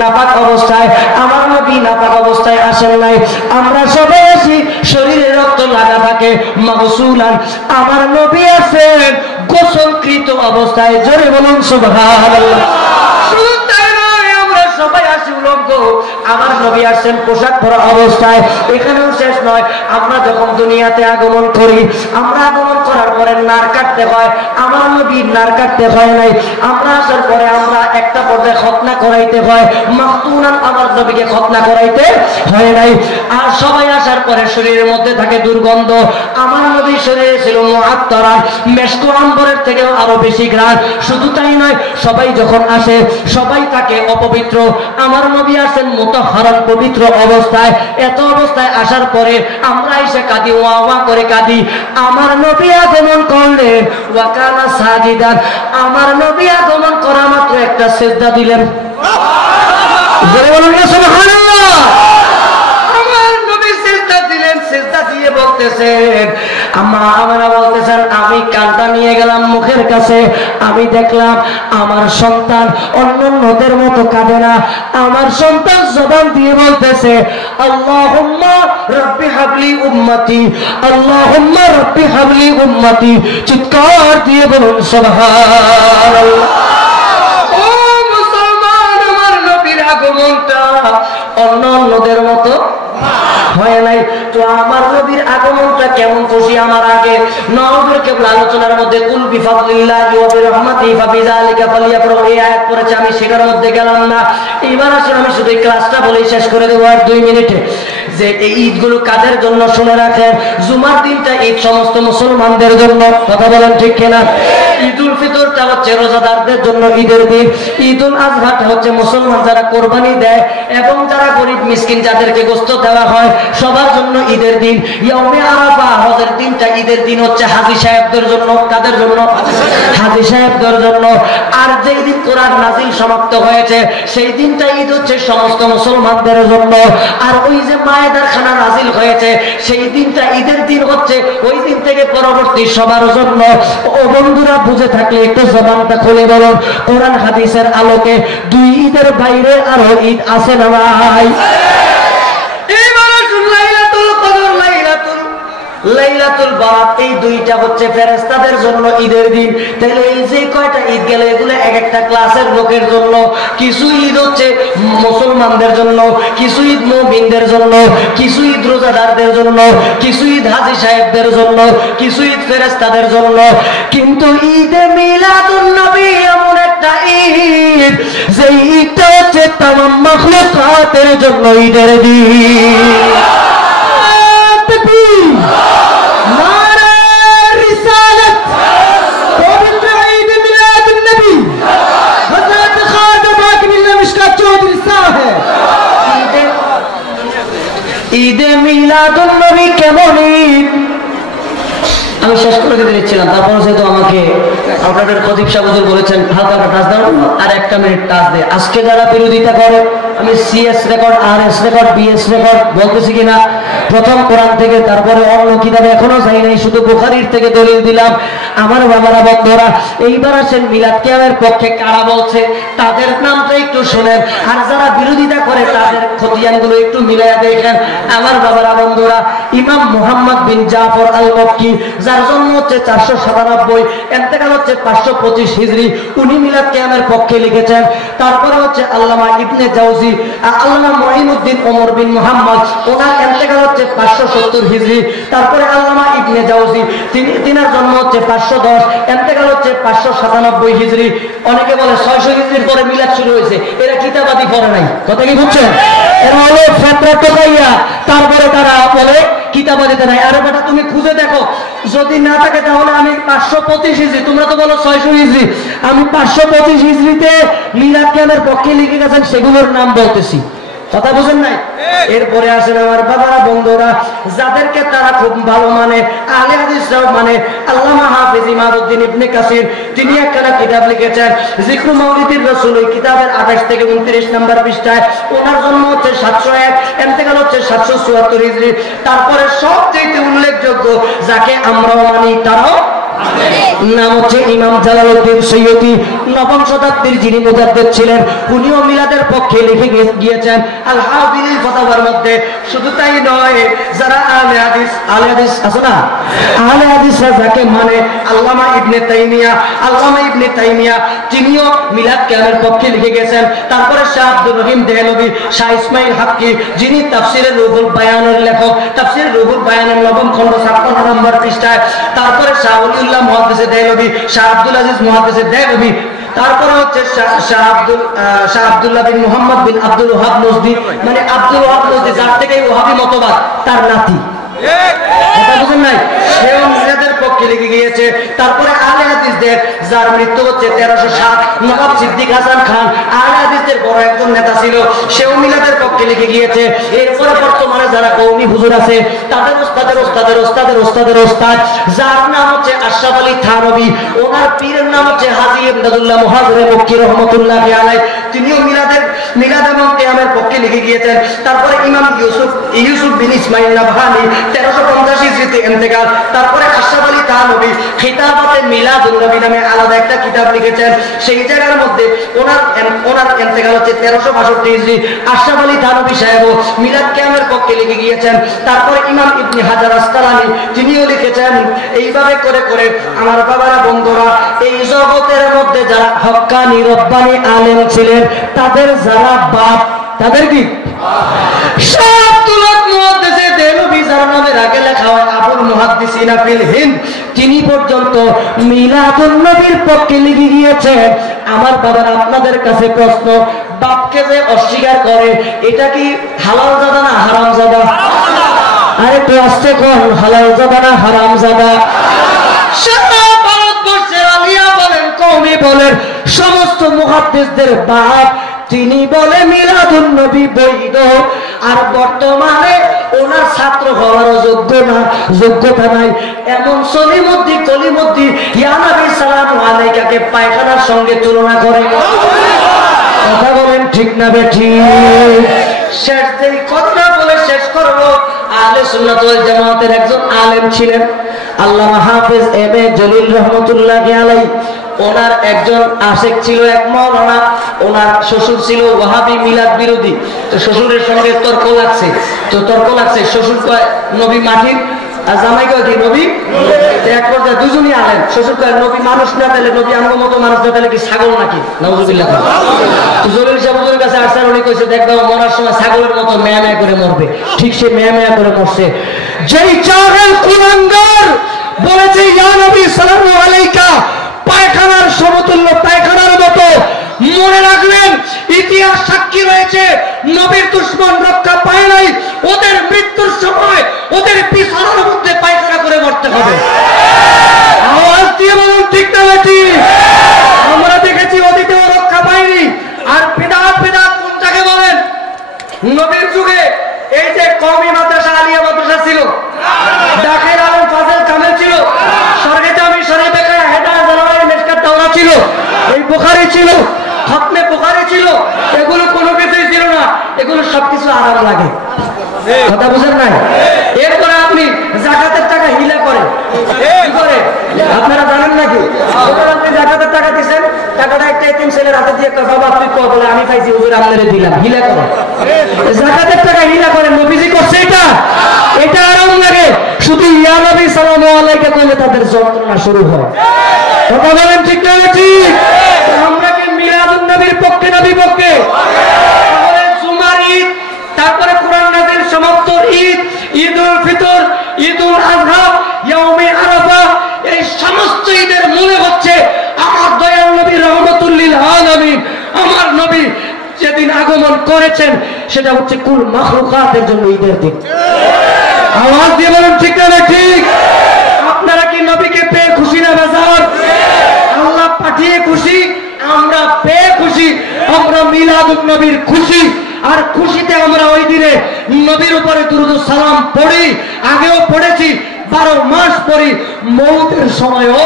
নাপাক অবস্থায়, আমার নবী নাপাক অবস্থায় আসেন নাই। আমরা সবাই আসি শরীরে রক্ত লাগা থাকে। মাকসুলান, আমার নবী আছেন গোসলকৃত অবস্থায়। জোরে বলুন সুবহানাল্লাহ। সবাই আসি উলঙ্গ, আমার নবী আসেন পোশাক পরা অবস্থায়। এখানেও শেষ নয়, আমরা যখন দুনিয়াতে আগমন করি, আমরা আগমন করার পরে নার কাটতে হয়, আমার নবী নার কাটতে হয় নাই। আমরা আসার পরে আমরা একটা পর্যায়ে খতনা করাইতে হয়, মাকতুনান, আমার নবীকে খতনা করাইতে হয় নাই। আর সবাই আসার পরে শরীরের মধ্যে থাকে দুর্গন্ধ, আমার নবীর শরীরে ছিল মুআত্তারান, মেশক আম্বরের থেকেও আরো বেশি ঘ্রাণ। শুধু তাই নয়, সবাই যখন আসে সবাই তাকে অপবিত্র, আমার নবী আসেন মুতাহহারান, পবিত্র অবস্থায়। এত অবস্থায় আসার পরে আমরা এসে কাঁদি, ওয়া ওয়া করে কাঁদি। আমার নবী আগমন করলেন ওয়া কানা সাজিদান, আমার নবী আগমন করা মাত্র একটা সিজদা দিলেন। বলুন সুবহানাল্লাহ। আমার নবী সিজদা দিলেন, সিজদা দিয়ে বলতেছেন আম্মা আমেনা বলতেছেন আমি কানটা নিয়ে গেলাম মুখের কাছে, আমি দেখলাম আমার সন্তান অন্যদের মতো কাঁদে না। আমার সন্তান জবান দিয়ে বলতেছে আল্লাহুম্মা রাব্বি হাবলি উম্মতি, আল্লাহুম্মা রাব্বি হাবলি উম্মতি। চিৎকার দিয়ে বলুন সুবহানাল্লাহ। ও মুসলমান, আমার নবীর আগমনটা অন্যদের মতো হয় নাই তো। আমার নবীর আগমনটা কেমন খুশি। আমার আগে নবীর কেবল আলোচনার মধ্যে কুল বিফাদলিল্লাহি ওয়া বিরহমাতিহি ফাবিযালিকা ফালিয়াফরাহু এই আয়াত পড়েছে, আমি সেটার মধ্যে গেলাম না। এইবার আসলে আমি শুধু এই ক্লাসটা বলেই শেষ করে দেবো আর 2 মিনিটে। যে এই ঈদগুলো কাদের জন্য শুনে রাখেন। জুমার দিনটা ঈদ সমস্ত মুসলমানদের জন্য, কথা বলেন ঠিক কিনা? ঈদুল ফিতরটা হচ্ছে রোজাদারদের জন্য ঈদের দিন। ঈদুল আজহাটা হচ্ছে মুসলমান যারা কোরবানি দেয় এবং যারা গরিব মিসকিন যাদেরকে গোশত দেওয়া হয় সবার জন্য ঈদের দিন। ইয়াউমে আরাফা হজের দিনটা ঈদের দিন হচ্ছে হাজী সাহেবদের জন্য। কাদের জন্য? হাজী সাহেবদের জন্য। আর যেই দিন কোরআন নাজিল সমাপ্ত হয়েছে সেই দিনটা ঈদ হচ্ছে সমস্ত মুসলমানদের জন্য। আর ওই যে মায়েদার খানা নাজিল হয়েছে সেই দিনটা ঈদের দিন হচ্ছে ওই দিন থেকে পরবর্তী সবার জন্য। ও বন্ধুরা, বুঝে থাকলে একটু জবানটা খুলে বলুন, কোরআন হাদিসের আলোকে 2 ঈদের বাইরে আরো ঈদ আছে না ভাই? লাইলাতুল বারাত এই দুইটা হচ্ছে ফেরেশতাদের জন্য ঈদের দিন। তাহলে এই যে কয়টা ঈদ গেল এগুলো এক একটা ক্লাসের লোকের জন্য। কিছু ঈদ হচ্ছে মুসলমানদের জন্য, কিছু ঈদ মুমিনদের জন্য, কিছু ঈদ রোজাদারদের জন্য, কিছু ঈদ হাজী সাহেবদের জন্য, কিছু ঈদ ফেরেশতাদের জন্য। কিন্তু ঈদে মিলাদুন নবী এমন একটা ঈদ যে ঈদটা হচ্ছে তামাম মাখলুকাতের জন্য ঈদের দিন। ঈদে মিলাদুন নবী কেমন ঈদ আমি শেষ করে দিতে দিচ্ছিলাম, তারপর যেহেতু আমাকে আপনাদের খতিব সাহেব হুজুর বলেছেন হালকা টাচ দাও আর 1 মিনিট টাচ দে। আজকে যারা বিরোধিতা করে আমি CS record, RS record, BS record বলতেছি কিনা, প্রথম কোরআন থেকে তারপরে অন্য কিতাবে এখনো যাই নাই, শুধু বুখারীর থেকে দলিল দিলাম। আমার বাবারা বন্ধুরা, এইবার আসেন মিলাদ কিয়ামের পক্ষে কারা বলছে তাদের নামটা একটু শুনেন, আর যারা বিরোধিতা করে তাদের খতিয়ানগুলো একটু মিলাইয়া দেখেন। আমার বাবারা বন্ধুরা, ইমাম মুহাম্মদ বিন জাফর আল মক্কি যার জন্ম হচ্ছে 497, ইন্তেকাল হচ্ছে 525 হিজরি, উনি মিলাদ কিয়ামের পক্ষে লিখেছেন। তারপরে হচ্ছে আল্লামা ইবনে জাওজি, আল্লামা মুঈনুদ্দিন ওমর বিন মুহাম্মদ, ওনার ইন্তেকাল হচ্ছে 570 হিজরি। তারপরে আল্লামা ইবনে জাওজি তিনার জন্ম হচ্ছে 510, ইন্তেকাল হচ্ছে 597 হিজরি। অনেকে বলে 600 হিজরির পরে মিলাদ শুরু হয়েছে, এরা কিতাবাদি পড়ে নাই। কথা কি বুঝছেন? এরা হলো ফেতরা টোকাইয়া, তারপরে তারা বলে কিতাবাদিতে নাই। আরে বেটা তুমি খুঁজে দেখো, যদি না থাকে তাহলে আমি 525 হিজরি, তোমরা তো বলো 600 হিজরি, আমি 525 হিজরিতে মিলাদ কিয়ামের পক্ষে লিখে গেছেন সেগুলোর নাম বলতেছি। কথা বুঝেন নাই? এরপরে আসেন আমার বাবারা বন্ধুরা, যাদেরকে তারা খুব ভালো মানে, আহলে হাদিসরাও মানে, আল্লামা হাফেজ ইমাদউদ্দিন ইবনে কাসির, তিনি একটা কিতাব লিখেছেন যিকরু মাউলিদির রাসূল, ওই কিতাবের 28 থেকে 29 নম্বর পৃষ্ঠায়। ওনার জন্ম হচ্ছে 701, ইন্তেকাল হচ্ছে 774 হিজরি। তারপরে সবচেয়ে উল্লেখযোগ্য যাকে আমরাও মানি তারাও নাম হচ্ছে ইমাম জালালউদ্দিন সৈয়দী, 9ম শতাব্দীর যিনি মুজাদ্দিদ ছিলেন, উনিও মিলাদের পক্ষে লিখে গিয়েছেন আল হাবিলিল ফাতাওয়ার মধ্যে। শুধু তাই নয়, যারা আহলে হাদিস আছে না, আহলে হাদিসরা যাকে মানে, আল্লামা ইবনে তাইমিয়া তিনিও মিলাদ কিয়ামের পক্ষে লিখে গেছেন। তারপরে শাহ আব্দুর রহিম দেহলভী, শাহ ইসমাইল হাক্কি, যিনি তাফসিরের রুহুল বায়ানের লেখক, তাফসিরের রুহুল বায়ানের 9ম খণ্ড 56 নম্বর পৃষ্ঠায়। তারপরে শাহ ওলিউল্লাহ মুহাদ্দিস দেহলভী, শাহ আব্দুল আজিজ মুহাদ্দিস দেহলভী। তারপরে হচ্ছে শাহ আব্দুল্লাহ বিন মুহাম্মদ বিন আব্দুল ওয়াহাব নজদি, মানে আব্দুল ওয়াহাব নজদি যার থেকে ওয়াহাবি মতবাদ, তার নাতি। কথা বুঝেন নাই? সেও মিলাদের পক্ষে লিখে গিয়েছে। তারপরে আহলে হাদিসদের যার মৃত্যু হচ্ছে 1307, নবাব সিদ্দিক হাসান খান, আহলে হাদিসদের বড় একজন নেতা ছিল, সেও মিলাদের পক্ষে লিখে গিয়েছে। এরপরে বর্তমানে যারা কওমি হুজুর আছে তাদের ওস্তাদ যার নাম হচ্ছে আশরাফ আলী থানভী, ওনার পীরের নাম হচ্ছে হাজী ইমদাদুল্লাহ মুহাজির মক্কি রহমাতুল্লাহি আলাইহি, তিনিও মিলাদ এবং কিয়ামের পক্ষে লিখে গিয়েছেন। তারপরে ইমাম ইউসুফ বিন ইসমাইল নাবহানী 1385 হিজরিতে ইন্তেকাল। তারপরে আশরাফ আলী থানভী খিতাবাতে মিলাদুন নবী নামে আলাদা একটা কিতাব লিখেছেন। সেই জায়গার মধ্যে ওনার ইন্তেকাল হচ্ছে 1362 হিজরি। আশরাফ আলী থানভী সাহেব মিলাদ কিয়ামের পক্ষে লিখে গিয়েছেন। তারপরে ইমাম ইবনে হাজার আসকালানী তিনিও লিখেছেন। এইভাবে করে করে আমার বাবারা বন্ধুরা, এই জগতের মধ্যে যারা হক্কানি রব্বানি আলেম ছিলেন, তাদের যারা বাপ, তাদের কি সব তুলক মুহাদ্দিসে দেহলভী যার নামের আগে লেখা হয় আবুল মুহাদ্দিসিনা ফিল হিন্দ, তিনি পর্যন্ত মিলাদুন নবীর পক্ষে লিখে গিয়েছেন। আমার বাবার আপনাদের কাছে প্রশ্ন, বাপকে যে অস্বীকার করে এটা কি হালাল জাদা না হারাম জাদা? আরে তো আসতে কোন হালাল জাদা না হারাম জাদা? সারা ভারতবর্ষের আলিয়া বলেন, কওমি বলেন, সমস্ত মুহাদ্দিসদের বাপ তিনি বলে মিলাদুন নবী বৈধ। আর বর্তমানে ওনার ছাত্র হওয়ার যোগ্যতা নাই এমন সলিমুদ্দিন কলিমুদ্দিন ইয়া নবী সালামু আলাইকাকে পায়খানার সঙ্গে তুলনা করে। কথা বলেন ঠিক না বেঠিক? শেষ যেই কথা বলে শেষ করবো, আহলে সুন্নাত ওয়াল জামাতের একজন আলেম ছিলেন আল্লামা হাফেজ এম এ জলিল রহমতুল্লাহি আলাইহি। ওনার একজন আশেক ছিল এক মাওলানা। ওনার শ্বশুর ছিল ওয়াহাবি মিলাদ বিরোধী। তো শ্বশুরের সঙ্গে তর্ক লাগছে। শ্বশুর কয় নবী মাটির, আর জামাই কয় কি নবী। এক পর্যায়ে দুজনই আলেন। শ্বশুর কয় নবী মানুষ না, তাহলে নবী আমার মতো মানুষ না, তাহলে কি ছাগল নাকি? নাউজুবিল্লাহ। জলিল সাহেবের কাছে আসছেন, উনি কইছে দেখবা মরার সময় ছাগলের মতো ম্যা ম্যা করে মরবে। ঠিক সে ম্যা ম্যা করে মরছে। যেই জাহেল কুলাঙ্গার বলেছে ইয়া নবী সাল্লাল্লাহু আলাইকা পায়খানার সমতুল্য, পায়খানার মতো, মনে রাখবেন ইতিহাস সাক্ষী রয়েছে নবীর দুশমন রক্ষা পায় নাই। ওদের মৃত্যুর সময় ওদের পিছনের মধ্যে পায়খানা করে মরতে হবে। আওয়াজ দিয়ে বলুন ঠিক না বেঠিক? আমরা দেখেছি অতীতেও রক্ষা পায়নি। আর বিদআত কোনটাকে বলেন? নবীর যুগে এই যে কওমি মাদ্রাসা, আলিয়া মাদ্রাসা ছিল, দাখিল আলম ফাজল কামেল ছিল, সরগে জামি শরীফে হেদায়েত জালালাইন মিশকাত দাওরা ছিল, এই বুখারী ছিল, খতমে বুখারী ছিল। এগুলো কোনো কিছুই ছিল না। এগুলো সবকিছু আরাম লাগে। কথা বুঝেন নাই? এরপরে আপনি যাকাতের টাকা হিলা করে আপনারা জানেন নাকি? আপনি যাকাতের টাকা দিচ্ছেন, টাকাটা একটা এতিম ছেলের হাতে দিয়ে বাবা তুই কর, বলে আমি পাইছি হুজুর আপনারে দিলাম। হিলা করে, যাকাতের টাকা হিলা করে। নবীজি করছে এটা আরাম লাগে। শুধু ইয়া নবী সাল্লাল্লাহু আলাইহি কইলে তাদের যন্ত্রণা শুরু হয়। কথা বলেন ঠিক না ঠিক? আমরা কি মিলাদুন নবীর পক্ষে না বিপক্ষে? তাহলে জুমার ঈদ, তারপরে কোরআন নাযিল সমাপ্তর ঈদ, ঈদুল ফিতর, ঈদুল আযহা, ইয়াউমে আরাফা, এই সমস্ত ঈদের মূলে হচ্ছে আমার দয়াল নবী রাহমাতুল লিল আলামিন, আমার নবী যেদিন আগমন করেছেন সেটা হচ্ছে কুল মাখলুকাতের জন্য ঈদের দিন। আওয়াজ দিয়ে বলুন ঠিক না ঠিক? আপনারা কি নবীকে পেয়ে খুশি না বেজার? আল্লাহ পাঠিয়ে খুশি, আমরা পেয়ে খুশি, আমরা মিলাদুন নবীর খুশি। আর খুশিতে আমরা ওই দিনে নবীর উপরে দুরূদ ও সালাম পড়ি, আগেও পড়েছি, 12 মাস পড়ি। মওতের সময়ও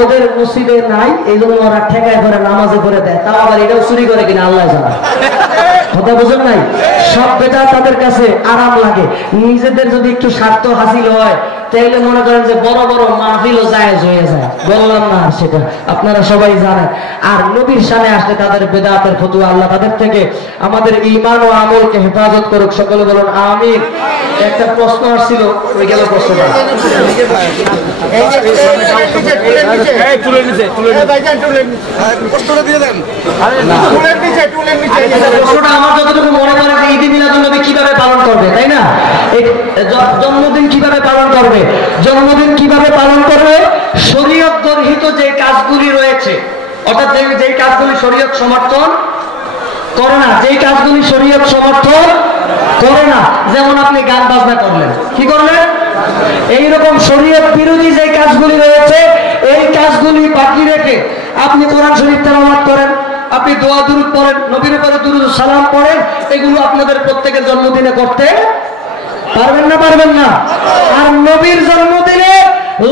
ওদের মসজিদে নাই, এই জন্য ওরা ঠেকায় করে নামাজে করে দেয়। তাও আবার এটাও চুরি করে কিনা আল্লাহ জানে। কথা বুঝেন নাই? সব বেটা তাদের কাছে আরাম লাগে। নিজেদের যদি একটু স্বার্থ হাসিল হয় তাইলে মনে করেন যে বড় বড় মাহফিলও জায়েজ হয়ে যায়। বললাম না সেটা, আপনারা সবাই জানেন। আর নবীর শানে আসলে তাদের বেদাতের ফতোয়া, আল্লাহ তাদের থেকে আমাদের ঈমান ও আমলকে হেফাজত করুক। সকলে বলুন আমিন। একটা প্রশ্ন আসছিল, ওই গেল প্রশ্নটা। প্রশ্নটা আমার যতটুকু মনে পড়ে যে ঈদ মিলাদুন নবী কিভাবে পালন করবে, তাই না? জন্মদিন কিভাবে পালন করবে? জন্মদিন কিভাবে পালন করবে? শরীয়ত গর্হিত যে কাজগুলি রয়েছে, অর্থাৎ যেই কাজগুলি শরীয়ত সমর্থন করে না, যেই কাজগুলি শরীয়ত সমর্থন করে না, যেমন আপনি গান বাজনা করলেন, কি করলেন? এইরকম শরীয়ত বিরোধী যে কাজগুলি রয়েছে, এই কাজগুলি বাকি রেখে আপনি কোরআন শরীফ তেলাওয়াত করেন, আপনি দোয়া দুরূদ পড়েন, নবীর উপরে দুরূদ ও সালাম পড়েন, এগুলো আপনাদের প্রত্যেকের জন্মদিনে করতে পারবেন না? পারবেন না? আর নবীর জন্মদিনে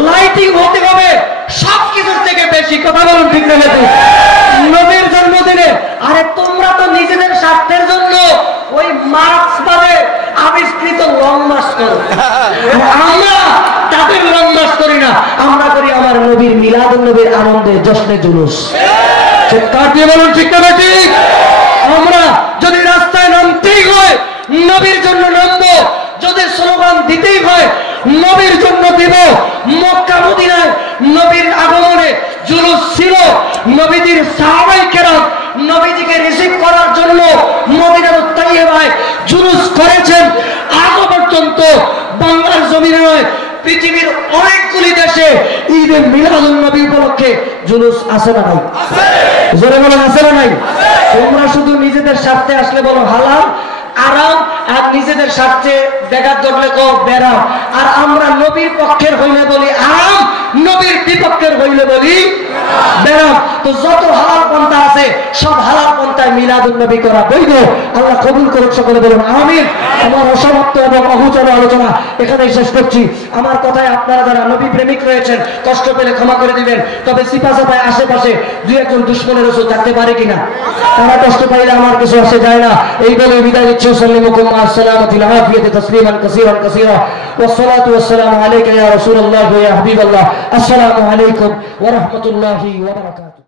লাইটিং হতে হবে সবকিছুর থেকে বেশি। কথা বলুন ঠিক না? নবীর জন্মদিনে আরে তোমরা তো নিজেদের স্বার্থের জন্য ওই মার্কস বাদে আবিষ্কৃত লং মার্চ করো। মিলাদুন্নবীর আনন্দে জশ্নে জুলুস। চিৎকার দিয়ে বলুন ঠিক না ঠিক? আমরা যদি রাস্তায় নামতেই হয় নবীর জন্য নামবো, যদি স্লোগান দিতেই হয় নবীর জন্য দিব। মক্কা মদিনায় নবীর আগমনে জুলুস ছিল, নবীজির সাহাবায়ে কেরাম নবীজিকে রিসিভ করার জন্য মদিনার তাইয়্যিবায় জুলুস করেছেন। আজও পর্যন্ত বাংলার জমিনে নয়, পৃথিবীর অনেকগুলি দেশে ঈদে মিলাদুন নবী উপলক্ষে জুলুস আছে না নাই? জোরে বলো আছে না নাই? তোমরা শুধু নিজেদের স্বার্থে আসলে বলো হালাল আরাম, আর নিজেদের স্বার্থে ব্যাঘাত ঘটলে কো বেরাম। আর আমরা নবীর পক্ষের হইলে বলি আরাম, নবীর বিপক্ষের হইলে বলি বেরাম। তো যত হালাল পন্থা আছে সব হালাল পন্থায় মিলাদুন নবী করা বৈধ। আল্লাহ কবুল করুক, সকলে বলুন আমিন। আমার অসমাপ্ত এবং অহুচল আলোচনা এখানেই শেষ করছি। আমার কথায় আপনারা যারা নবী প্রেমিক রয়েছেন কষ্ট পেলে ক্ষমা করে দিবেন। তবে সিপাসাপায় আশেপাশে দুই একজন দুশ্মনের ওষুধ থাকতে পারে কিনা, তারা কষ্ট পাইলে আমার কিছু আসে যায় না। এই বলে বিদায় দিচ্ছি। সাল্লাল্লাহু আলাইহি ওয়াসাল্লাম আফিয়াতে তাসলিমান কাসীরান কাসীরা ওয়াসসালাতু ওয়াসসালামু আলাইকা ইয়া রাসূলুল্লাহ ওয়া ইয়া হাবিবাল্লাহ। আসসালামু আলাইকুম ওয়া রাহমাতুল্লাহি ওয়া বারাকাতুহু।